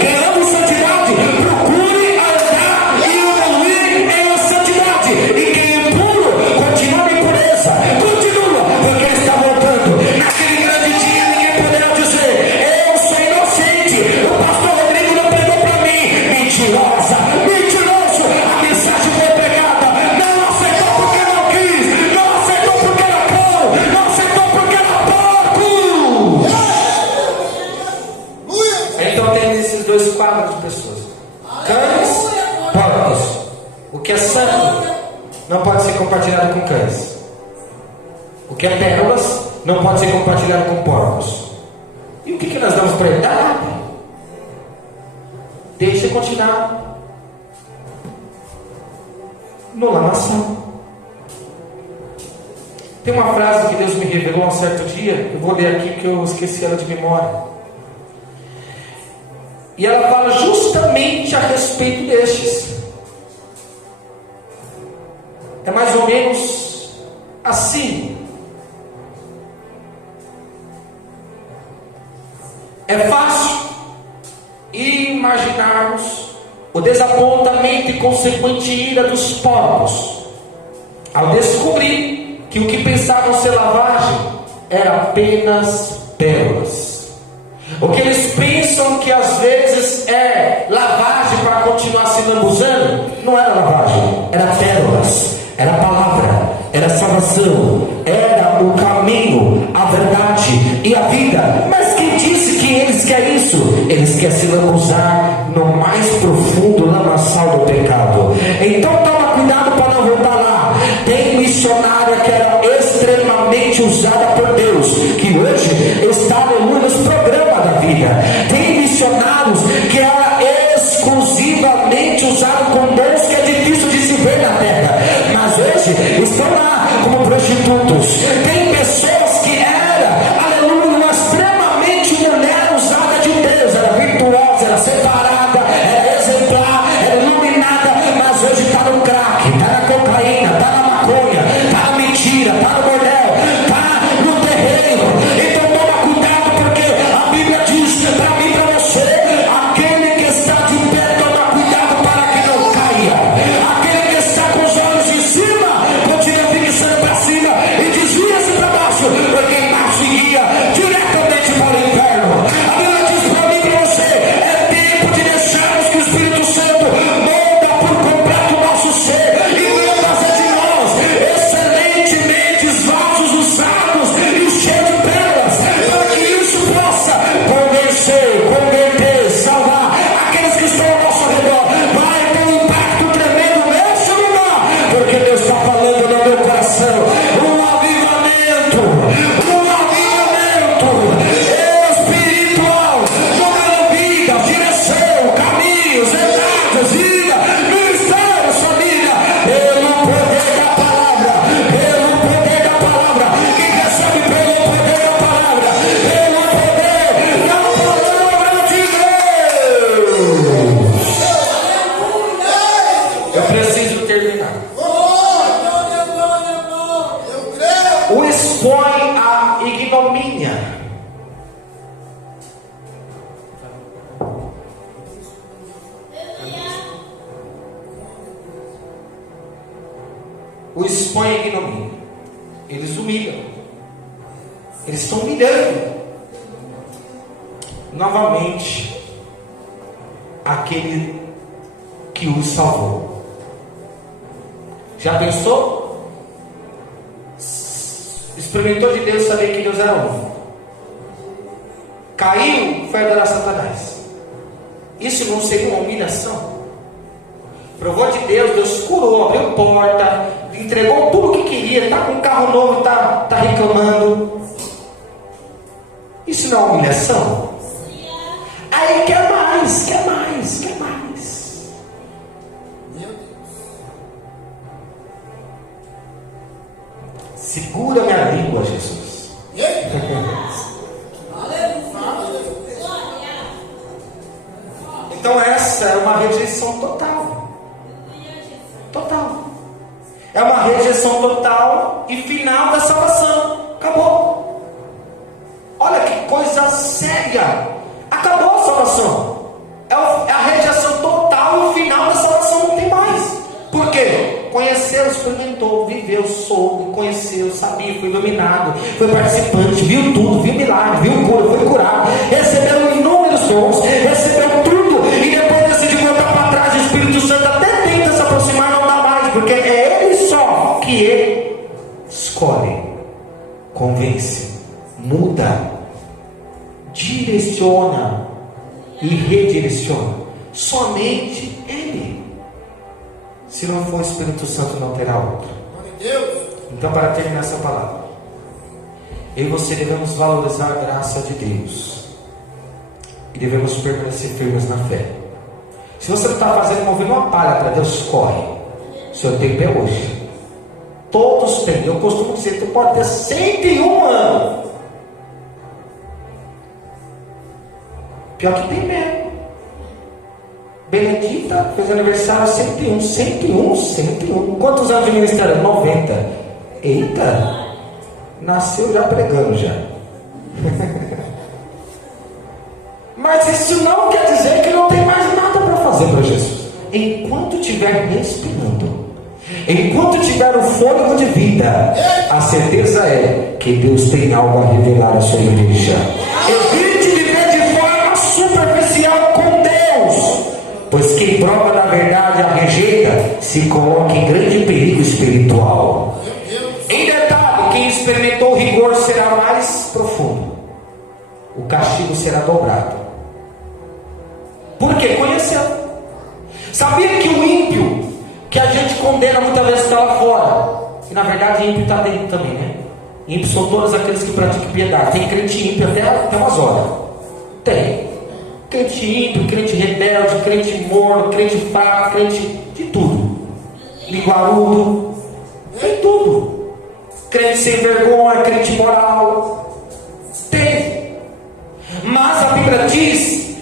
Quem ama santidade, procure andar e evoluir em santidade. E quem é puro, continua na impureza. Continua, porque ele está voltando. Naquele grande dia, ninguém poderá dizer, eu sou inocente. O pastor Rodrigo não pregou para mim. Mentirosa, mentiroso. A mensagem foi pregada. Não aceitou porque não quis. Não aceitou porque era pão. Não aceitou porque era porco. Então tem esses dois quadros de pessoas: cães, porcos. O que é santo não pode ser compartilhado com cães. O que é pérolas não pode ser compartilhado com porcos. E o que nós damos para ele? Deixa continuar no lamaçal. Tem uma frase que Deus me revelou um certo dia. Eu vou ler aqui porque eu esqueci ela de memória. E ela fala justamente a respeito destes. É mais ou menos assim. É fácil imaginarmos o desapontamento e consequente ira dos porcos ao descobrir que o que pensavam ser lavagem era apenas pérolas. O que eles pensam que às vezes é lavagem para continuar se lambuzando, não era lavagem, era pérolas, era palavra, era salvação, era o caminho, a verdade e a vida. Mas quem disse que eles querem isso? Eles querem se lambuzar no mais profundo lamaçal do pecado. Então toma cuidado para não voltar lá. Tem missionária que era extremamente usada por Deus, que hoje está nos programas da vida. Tem missionários que era exclusivamente usado com Deus, que é difícil de se ver na terra, mas hoje estão lá como prostitutos. Tem pessoas que era, aleluia, extremamente mulher usada de Deus, era virtuosa, era separada, era exemplar, era iluminada, mas hoje está no crack, está na cocaína, está na maconha, está na mentira, está no bordel, está no terreno. Então toma cuidado, porque a Bíblia diz para mim e para você: aquele que está de pé, toma cuidado para que não caia. Aquele que está com os olhos em cima, continua fixando para cima e desvia-se para baixo. o expõe à ignomínia. Eles humilham. Eles estão humilhando. Novamente, aquele que os salvou. Já pensou? Experimentou de Deus, saber que Deus era um. Caiu, foi adorar Satanás. Isso não seria uma humilhação? Provou de Deus, Deus curou, abriu porta, entregou tudo o que queria, está com um carro novo, está reclamando. Isso não é humilhação? Aí quer mais, quer mais, quer mais. Meu Deus. Segura minha língua, Jesus. Então essa é uma rejeição total. Total. É uma rejeição total e final da salvação. Acabou. Olha que coisa séria. Acabou a salvação. É a rejeição total e o final da salvação não tem mais. Por quê? Conheceu, experimentou, viveu, soube, conheceu, sabia, foi iluminado, foi participante, viu tudo, viu milagre, viu cura, foi curado, recebeu inúmeros dons, recebeu tudo e depois decidiu voltar para trás. O Espírito Santo até tenta se aproximar, não dá mais, porque é Ele só que Ele escolhe, convence, muda, direciona e redireciona. Somente Ele. Se não for o Espírito Santo, não terá outro. Então, para terminar essa palavra, eu e você devemos valorizar a graça de Deus e devemos permanecer firmes na fé. Se você não está fazendo, movendo uma palha para Deus, corre. O seu tempo é hoje. Todos têm. Eu costumo dizer que tu pode ter 101 anos. Pior que tem mesmo. Benedita fez aniversário 101. Quantos anos de ministério? 90. Eita, nasceu já pregando já. Mas isso não quer dizer que não tem mais nada para fazer para Jesus. Enquanto estiver respirando, enquanto tiver o fôlego de vida, a certeza é que Deus tem algo a revelar à sua igreja. Evite viver de forma superficial com Deus, pois quem prova da verdade a rejeita se coloca em grande perigo espiritual. Em detalhe, quem experimentou o rigor será mais profundo, o castigo será dobrado. Por quê? Conheceu. Sabia que o ímpio, que a gente condena muitas vezes, está lá fora, e na verdade ímpio está dentro também, né? Ímpios são todos aqueles que praticam piedade. Tem crente ímpio até umas horas. Tem crente ímpio, crente rebelde, crente morno, crente fraco, crente de tudo, linguarudo, tem tudo. Crente sem vergonha, crente moral, tem. Mas a Bíblia diz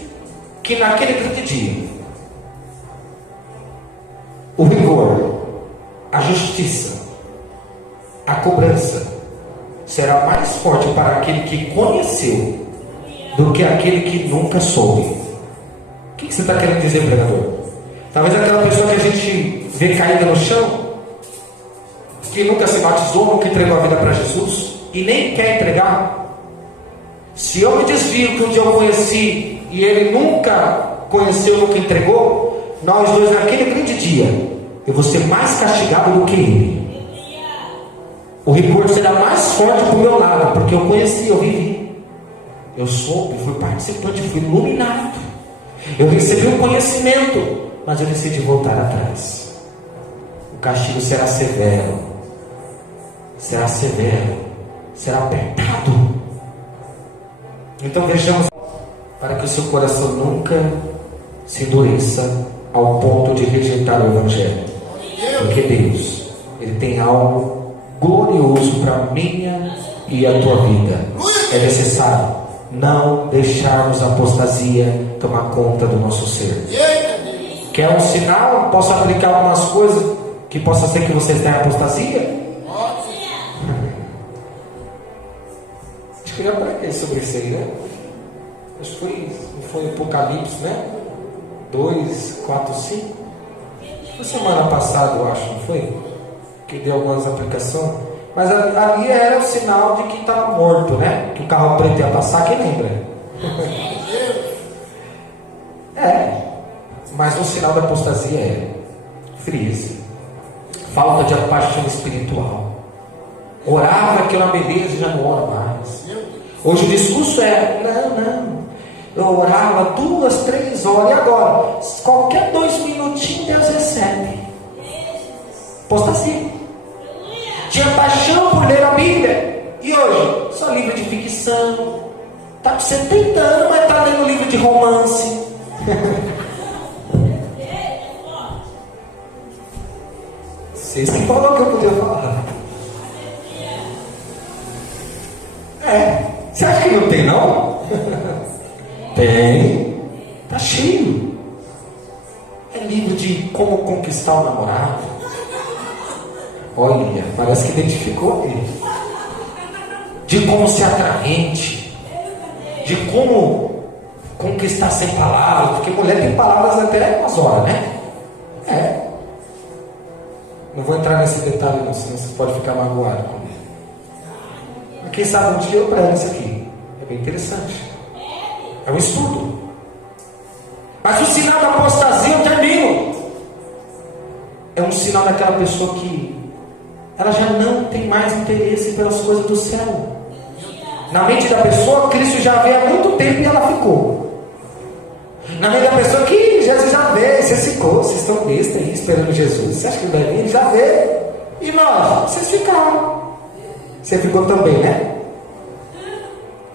que naquele grande dia, o rigor, a justiça, a cobrança será mais forte para aquele que conheceu do que aquele que nunca soube. O que você está querendo dizer, pregador? Talvez aquela pessoa que a gente vê caída no chão, que nunca se batizou, nunca entregou a vida para Jesus e nem quer entregar. Se eu me desvio que um dia eu conheci e ele nunca conheceu, nunca entregou, nós dois naquele grande dia eu vou ser mais castigado do que ele. O rigor será mais forte para o meu lado, porque eu conheci, eu vivi, eu soube, fui participante, fui iluminado, eu recebi um conhecimento, mas eu decidi voltar atrás. O castigo será severo, será apertado. Então vejamos, para que o seu coração nunca se endureça ao ponto de rejeitar o Evangelho, porque Deus, Ele tem algo glorioso para a minha e a tua vida. É necessário não deixarmos a apostasia tomar conta do nosso ser. Quer um sinal? Posso aplicar algumas coisas que possa ser que você está em apostasia? Acho que eu já preguei sobre isso aí, né? Acho que foi Apocalipse, né? 2, 4, 5. Foi semana passada, eu acho, não foi? que deu algumas aplicações, mas ali era o sinal de que estava morto, né? Que o carro preto ia passar, quem lembra? Mas o sinal da apostasia é frieza, falta de paixão espiritual. Orava que era uma beleza e já não ora mais. Hoje o discurso é: não, eu orava 2, 3 horas, e agora? Qualquer 2 minutinhos Deus recebe. Apostasia. Tinha paixão por ler a Bíblia, e hoje só livro de ficção. Está com 70 anos, mas está lendo livro de romance. Vocês que falaram que eu podia falar. Você acha que não tem, não? Tem. Está cheio. É livro de como conquistar o namorado. Olha, parece que identificou ele. De como ser atraente. De como conquistar sem palavras. Porque mulher tem palavras até umas horas, né? Não vou entrar nesse detalhe não, senão você pode ficar magoado comigo. Mas quem sabe um dia eu prego isso aqui. É bem interessante. É um estudo. Mas o sinal da apostasia, eu termino. É um sinal daquela pessoa que ela já não tem mais interesse pelas coisas do céu. Na mente da pessoa, Cristo já veio há muito tempo e ela ficou. Na mente da pessoa que Jesus já veio, você ficou, vocês estão bestas aí esperando Jesus. Você acha que ele vai vir? Ele já veio. E nós? Vocês ficaram. Você ficou também, né?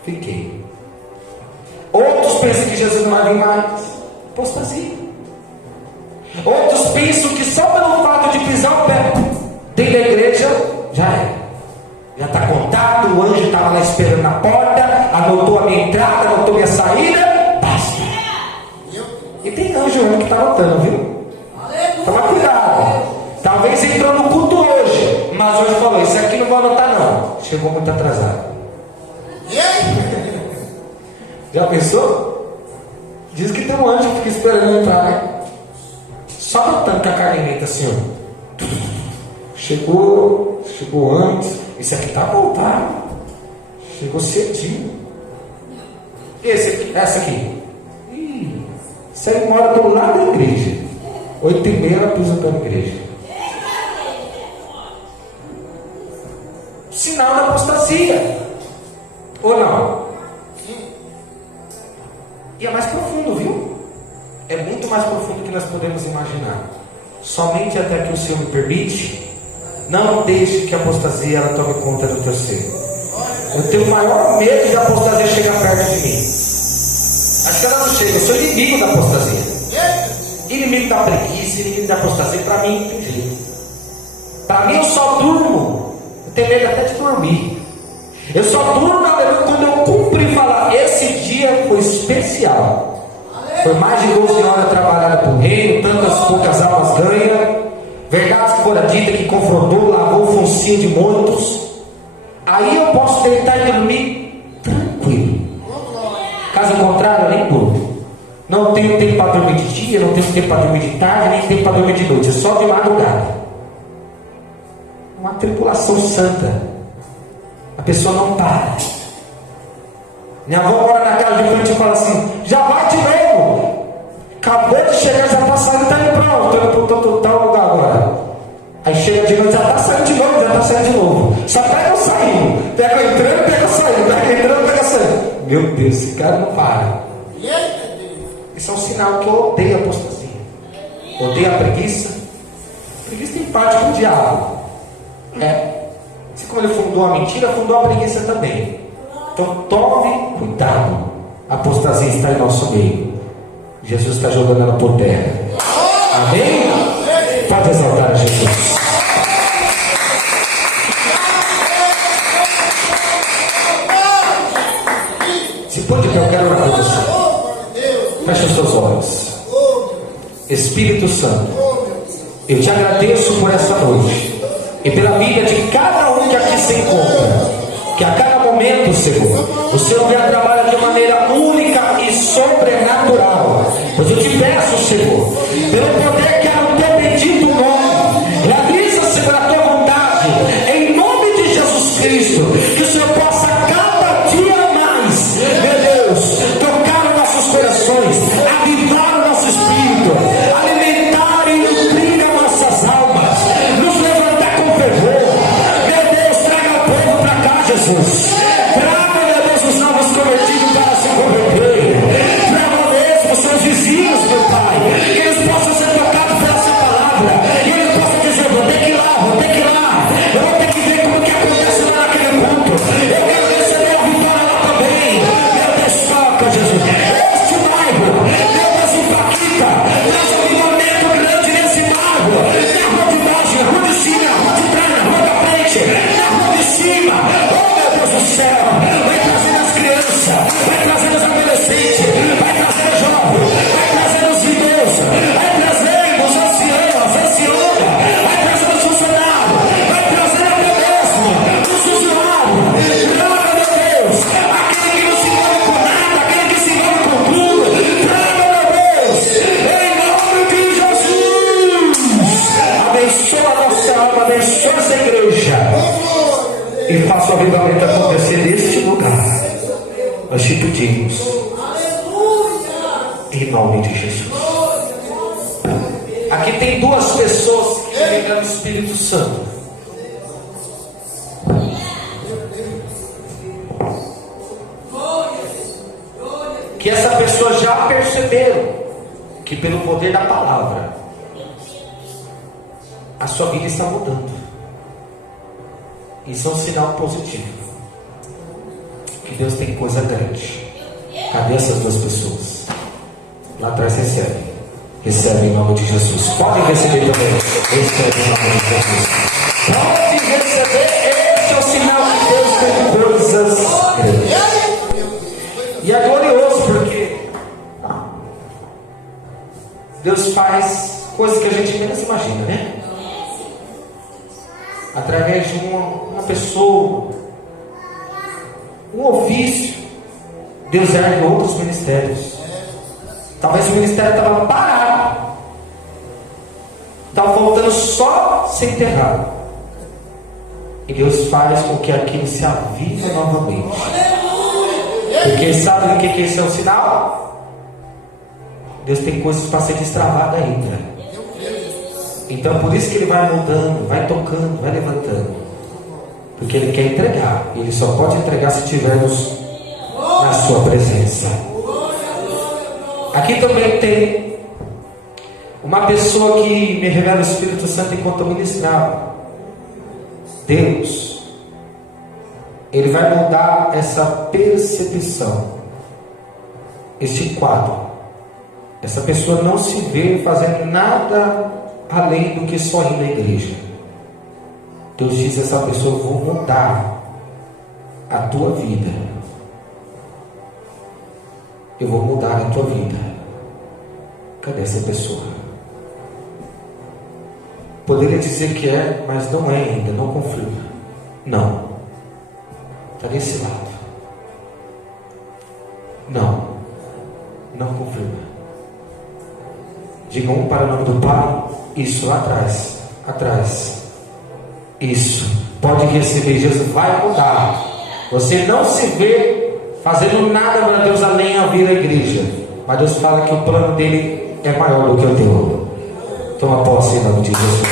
Fiquei. Outros pensam que Jesus não vai vir mais. Apostasia. Outros pensam que só pelo fato de pisar o pé dentro da igreja, já é. Já está contado, o anjo estava lá esperando na porta, anotou a minha entrada, anotou a minha saída, basta. E tem anjo que está anotando, viu? Toma cuidado. Talvez entrou no culto hoje, mas hoje falou: isso aqui não vou anotar não. Chegou muito atrasado. Já pensou? Diz que tem um anjo que fica esperando entrar, né? Só anotando com a caneta assim, ó. Chegou antes. Esse aqui tá bom, tá? Chegou cedinho. Essa aqui. Isso aí mora do lado da igreja. 8h30 ela pisa pela igreja. Sinal da apostasia. Ou não? E é mais profundo, viu? É muito mais profundo do que nós podemos imaginar. Somente até que o Senhor me permite, não deixe que a apostasia ela tome conta do teu ser. Eu tenho o maior medo de a apostasia chegar perto de mim. Acho que ela não chega. Eu sou inimigo da apostasia. Inimigo da preguiça, inimigo da apostasia. Para mim não tem jeito. Para mim eu só durmo. Eu tenho medo até de dormir. Eu só durmo quando eu cumpro e falar: esse dia foi especial. Foi mais de 12 horas trabalhada para o reino, tantas poucas almas ganhas, verdades que foram ditas, que confrontou, lavou o focinho de muitos. Aí eu posso deitar e dormir tranquilo. Caso contrário, eu nem durmo. Não tenho tempo para dormir de dia, não tenho tempo para dormir de tarde, nem tempo para dormir de noite, é só de madrugada. Uma tripulação santa. A pessoa não para. Minha avó mora na casa de frente e fala assim: já vai de novo. Acabou de chegar, já está saindo, está indo para onde? Estou indo para tal lugar agora. Aí chega de novo, já está saindo de novo, já está saindo de novo. Só pega eu saindo. Pega eu entrando, pega eu saindo. Pega eu entrando, pega eu saindo. Meu Deus, esse cara não para. Isso é um sinal que eu odeio a apostasia. Odeio a preguiça. A preguiça tem parte com o diabo. Assim como ele fundou a mentira, fundou a preguiça também. Então tome cuidado. A apostasia está em nosso meio. Jesus está jogando ela por terra. Amém? Pode exaltar a Jesus. Se pode que eu quero orar por você. Feche os seus olhos. Espírito Santo, eu te agradeço por essa noite e pela vida de cada um que aqui se encontra. Que a cada momento, Senhor, o Senhor venha trabalhar de maneira única e sobrenatural. Pois eu te peço, Senhor, pelo poder que é no teu bendito nome, realiza, Senhor, a tua vontade Jesus. Traga, meu Deus, os novos convertidos para se converter. Traga mesmo os seus vizinhos, meu Pai. Que eles possam ser tocados pela sua palavra. E eles possam dizer: vou ter que ir lá, vou ter que ir lá. Eu vou ter que ver como que acontece lá naquele culto. Eu quero receber a vitória lá também. Meu Deus, toca, Jesus. Este bairro, meu Deus, impacta. Traz um avivamento grande nesse bairro. Na rua de baixo, na rua de cima, na rua de trás, na rua da frente, na rua de cima. Oh, meu Deus do céu. Vai trazendo as crianças, vai trazendo os adolescentes, vai trazendo os jovens, vai trazendo os idosos, vai trazendo os anciãos, as ancianas, vai trazendo os funcionários, vai trazendo até mesmo os usuários. Traga, meu Deus, aquele que não se envolve com nada, aquele que se envolve com tudo. Traga, meu Deus, em nome de Jesus. Abençoa a nossa alma, abençoa essa igreja e faça o avivamento acontecer neste lugar. Nós te pedimos em nome de Jesus. Aqui tem duas pessoas que carregam o Espírito Santo. Que essa pessoa já perceberam que pelo poder da palavra a sua vida está mudando. Isso é um sinal positivo, que Deus tem coisa grande. Cadê essas duas pessoas? Lá atrás recebe em nome de Jesus. Podem receber também. Recebe em nome de Jesus. Pode receber. Esse é o sinal que Deus tem coisas grandes. E é glorioso porque Deus faz coisas que a gente menos imagina, né? Através de uma pessoa, um ofício, Deus ergue outros ministérios. Talvez o ministério estava parado, estava faltando só ser enterrado, e Deus faz com que aquilo se avive novamente. Porque sabe do que esse é um sinal? Deus tem coisas para ser destravadas ainda. Então por isso que Ele vai mudando, vai tocando, vai levantando, porque Ele quer entregar. Ele só pode entregar se estivermos na sua presença. Aqui também tem uma pessoa que me revela o Espírito Santo enquanto eu ministrava. Deus, Ele vai mudar essa percepção, este quadro. Essa pessoa não se vê fazendo nada além do que só ir na igreja. Deus diz a essa pessoa: eu vou mudar a tua vida. Eu vou mudar a tua vida. Cadê essa pessoa? Poderia dizer que é, mas não é ainda, não confirma. Não. Está desse lado. Não confirma. Diga um para o nome do Pai. Isso, lá atrás. Atrás. Isso. Pode receber. Jesus vai mudar. Você não se vê fazendo nada para Deus além a vir à igreja, mas Deus fala que o plano dele é maior do que o teu. Toma posse em nome de Jesus.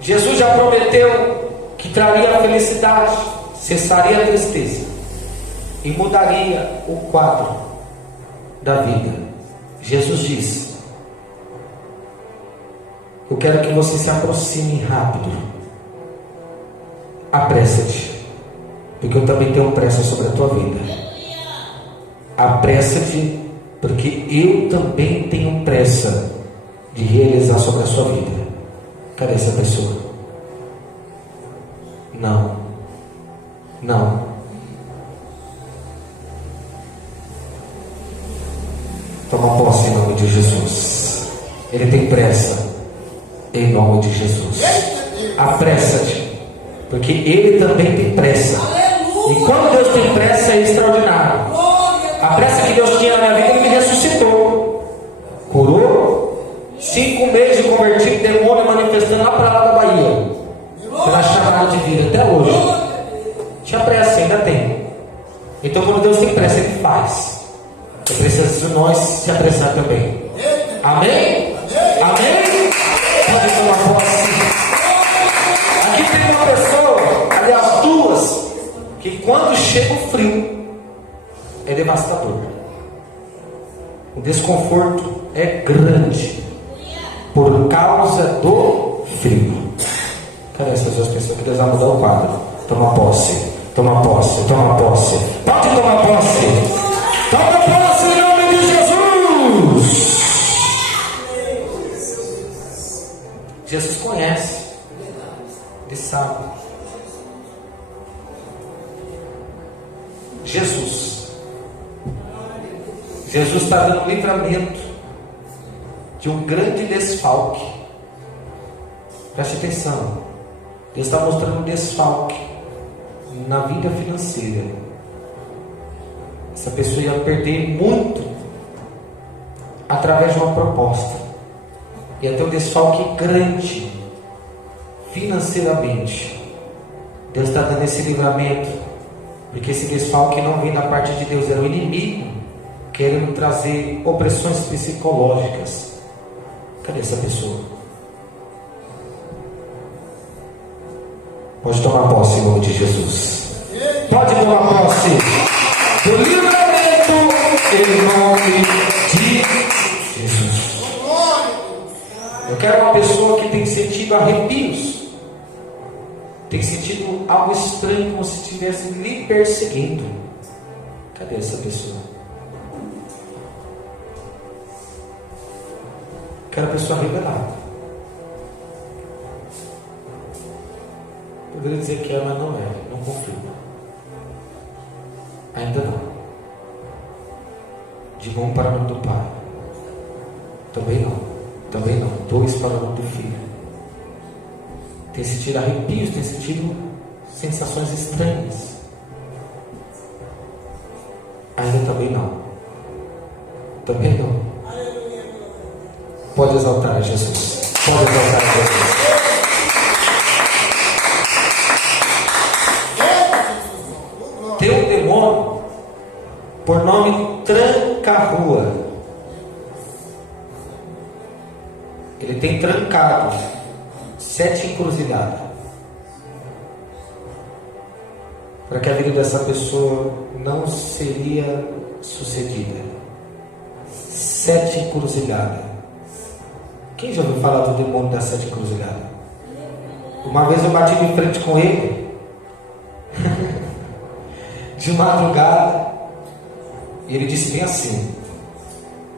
Jesus já prometeu que traria a felicidade, cessaria a tristeza e mudaria o quadro da vida. Jesus disse: eu quero que você se aproxime rápido. Apressa-te, porque eu também tenho pressa sobre a tua vida. Apressa-te, porque eu também tenho pressa de realizar sobre a sua vida. Cadê essa pessoa? Não. Toma posse em nome de Jesus. Ele tem pressa em nome de Jesus. Apressa-te, porque Ele também tem pressa. E quando Deus tem pressa, é extraordinário. A pressa que Deus tinha na minha vida, Ele me ressuscitou, curou, 5 meses de convertido, demônio manifestando lá para lá da Bahia, pela chamada de vida, até hoje. Tinha pressa, ainda tem. Então quando Deus tem pressa, Ele faz. É preciso nós se apressar também. Amém? Amém? Pode tomar posse. O desconforto é grande por causa do frio. Cadê essas duas pessoas que Deus vai mudar o quadro? Toma posse, toma posse, toma posse. Pode tomar posse. Toma posse em nome de Jesus. Jesus conhece, Ele sabe. Jesus está dando livramento de um grande desfalque. Preste atenção. Deus está mostrando um desfalque na vida financeira. Essa pessoa ia perder muito através de uma proposta. Ia ter um desfalque grande financeiramente. Deus está dando esse livramento, porque esse desfalque não vem da parte de Deus, era o inimigo querendo trazer opressões psicológicas. Cadê essa pessoa? Pode tomar posse em nome de Jesus. Pode tomar posse do livramento em nome de Jesus. Eu quero uma pessoa que tem sentido arrepios, tem sentido algo estranho, como se estivesse lhe perseguindo. Cadê essa pessoa? Quero a pessoa revelada. Eu poderia dizer que é, mas não é, não confio. Ainda não. De um para o nome do Pai. Também não. Também não. 2 para o nome do Filho. Tem sentido arrepios, tem sentido sensações estranhas. Ainda também não. Também não. Pode exaltar Jesus. Pode exaltar Jesus. Tem um demônio por nome Tranca-Rua. Ele tem trancado 7 encruzilhadas para que a vida dessa pessoa não seria sucedida. 7 encruzilhadas. Quem já ouviu falar do demônio das 7 encruzilhadas? Uma vez eu bati de frente com ele de madrugada, e ele disse bem assim: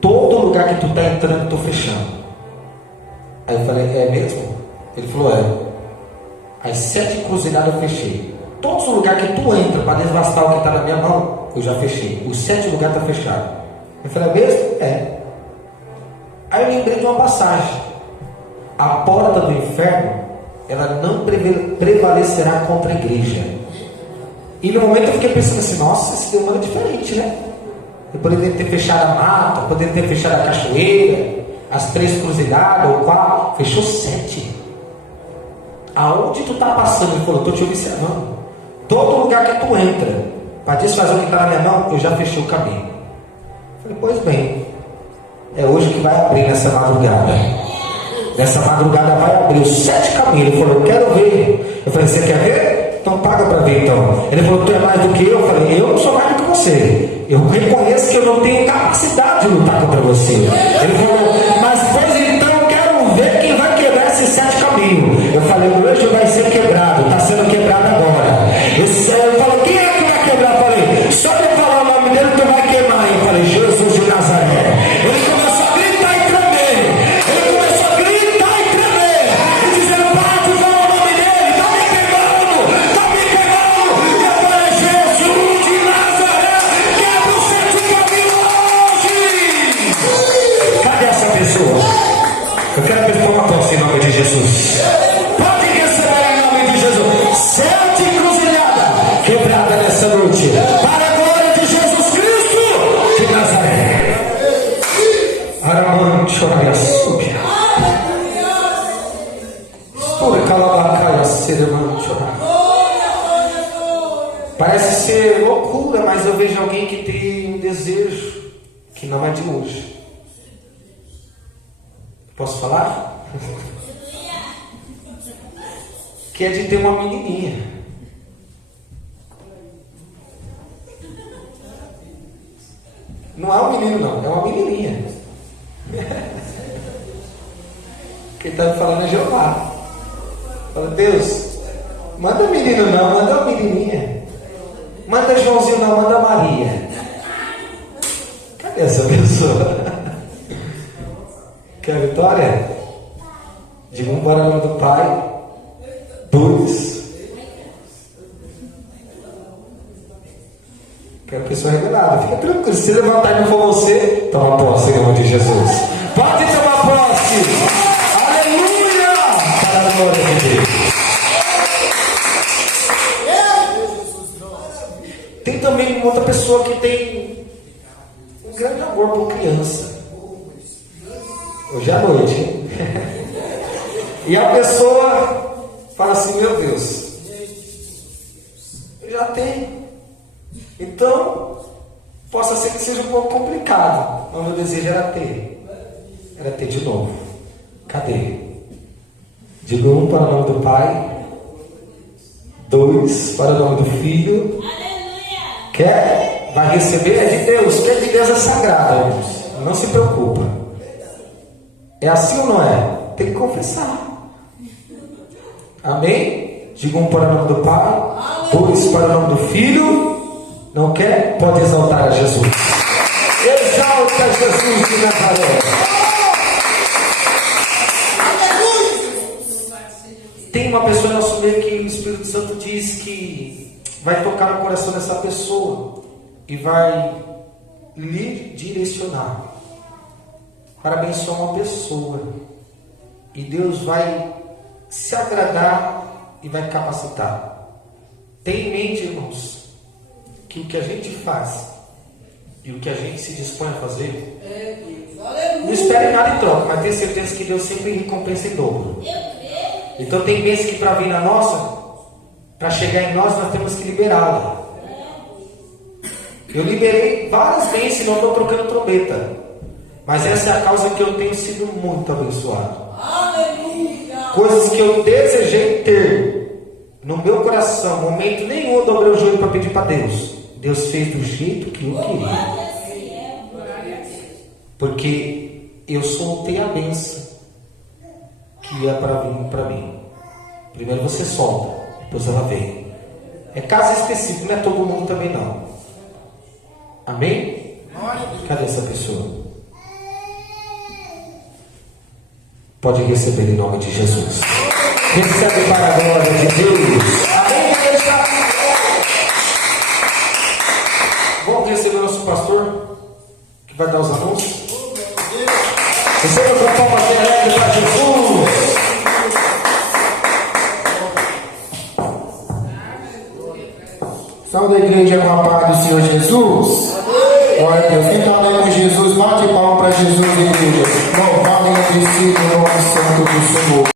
todo lugar que tu está entrando, estou fechando. Aí eu falei: é mesmo? Ele falou: é. As 7 encruzilhadas eu fechei. Todos os lugares que tu entra para desvastar o que está na minha mão, eu já fechei. Os 7 lugares estão fechados. Eu falei: é mesmo? É. Aí eu lembrei de uma passagem: a porta do inferno, ela não prevalecerá contra a igreja. E no momento eu fiquei pensando assim: nossa, esse demônio é diferente, né? Eu poderia ter fechado a mata, poderia ter fechado a cachoeira, as 3 encruzilhadas, ou 4, fechou 7. Aonde tu está passando? Ele falou: estou te observando. Todo lugar que tu entra para desfazer o que está na minha mão, eu já fechei o caminho. Eu falei: pois bem, é hoje que vai abrir nessa madrugada. Nessa madrugada vai abrir os 7 caminhos. Ele falou: eu quero ver. Eu falei: você quer ver? Então paga para ver então. Ele falou: tu é mais do que eu? Eu falei: eu não sou mais do que você. Eu reconheço que eu não tenho capacidade de lutar contra você. Ele falou: mas pois então eu quero ver quem vai quebrar esses 7 caminhos. Eu falei: hoje vai ser quebrado. Está sendo quebrado agora. Eu falei: quem é que vai quebrar? Eu falei: só de falar o nome dele tu vai queimar. Eu falei: Jesus de Nazaré. Ele começou a gritar e tremer. Ele começou a gritar e tremer. E dizendo: para de falar o nome dele. Está me queimando. Está me queimando. E eu falei: Jesus de Nazaré, quebra o 7 caminhos hoje. Cadê essa pessoa? Eu quero que tome posse em nome de Jesus. Pode receber em nome de Jesus. 7 encruzilhadas quebrada nessa noite, para a glória de Jesus Cristo de Nazaré. Aramante, oraia, súbia. Estou calabacaia, seremante, oraia. Parece ser loucura, mas eu vejo alguém que tem um desejo que não é de hoje. Posso falar? Que é de ter uma menininha. Não é um menino, não, é uma menininha. Quem está falando é Jeová. Fala, Deus, manda menino não, manda uma menininha. Manda Joãozinho não, manda Maria. Cadê essa pessoa? Quer a vitória? Diga um para o nome do Pai. 2. Quero pessoa revelada. Fica tranquilo. Se levantar e não for você, toma posse em nome de Jesus. Pode tomar posse. Aleluia! Para a glória de Deus. Tem também uma outra pessoa que tem um grande amor por criança. Hoje à noite, hein? E a pessoa fala assim, meu Deus, eu já tenho. Então, possa ser que seja um pouco complicado. Mas meu desejo era ter. Era ter de novo. Cadê? Diga 1 para o nome do Pai. 2 para o nome do Filho. Quer? Vai receber? É de Deus. Quer de Deus é sagrado, irmãos. Não se preocupa. É assim ou não é? Tem que confessar. Amém? Diga 1 para o nome do Pai. 2 para o nome do Filho. Não quer? Pode exaltar a Jesus. Exalta Jesus de Nazaré. Tem uma pessoa no nosso meio que o Espírito Santo diz que vai tocar no coração dessa pessoa e vai lhe direcionar para abençoar uma pessoa. E Deus vai se agradar e vai capacitar. Tenha em mente, irmãos, que o que a gente faz e o que a gente se dispõe a fazer, não espere nada em troca, mas tenha certeza que Deus sempre recompensa em dobro. Então tem bênção que para vir na nossa, para chegar em nós temos que liberá-la. Eu liberei várias bênçãos e não estou trocando trombeta, mas essa é a causa que eu tenho sido muito abençoado. Coisas que eu desejei ter no meu coração, momento nenhum eu dobrei o joelho para pedir para Deus. Deus fez do jeito que eu queria. Porque eu soltei a bênção que é para vir para mim. Primeiro você solta, depois ela vem. É caso específico, não é todo mundo também não. Amém? Cadê essa pessoa? Pode receber em nome de Jesus. Recebe para a glória de Deus. Amém, igreja? Vamos receber o nosso pastor, que vai dar os anúncios. Receba com palmas de alegre para Jesus. Salve a igreja com a paz do Senhor Jesus. Glória a Deus. Quem está bem com Jesus, bate palma para Jesus, igreja. Louvado e agradecido o nome santo do Senhor.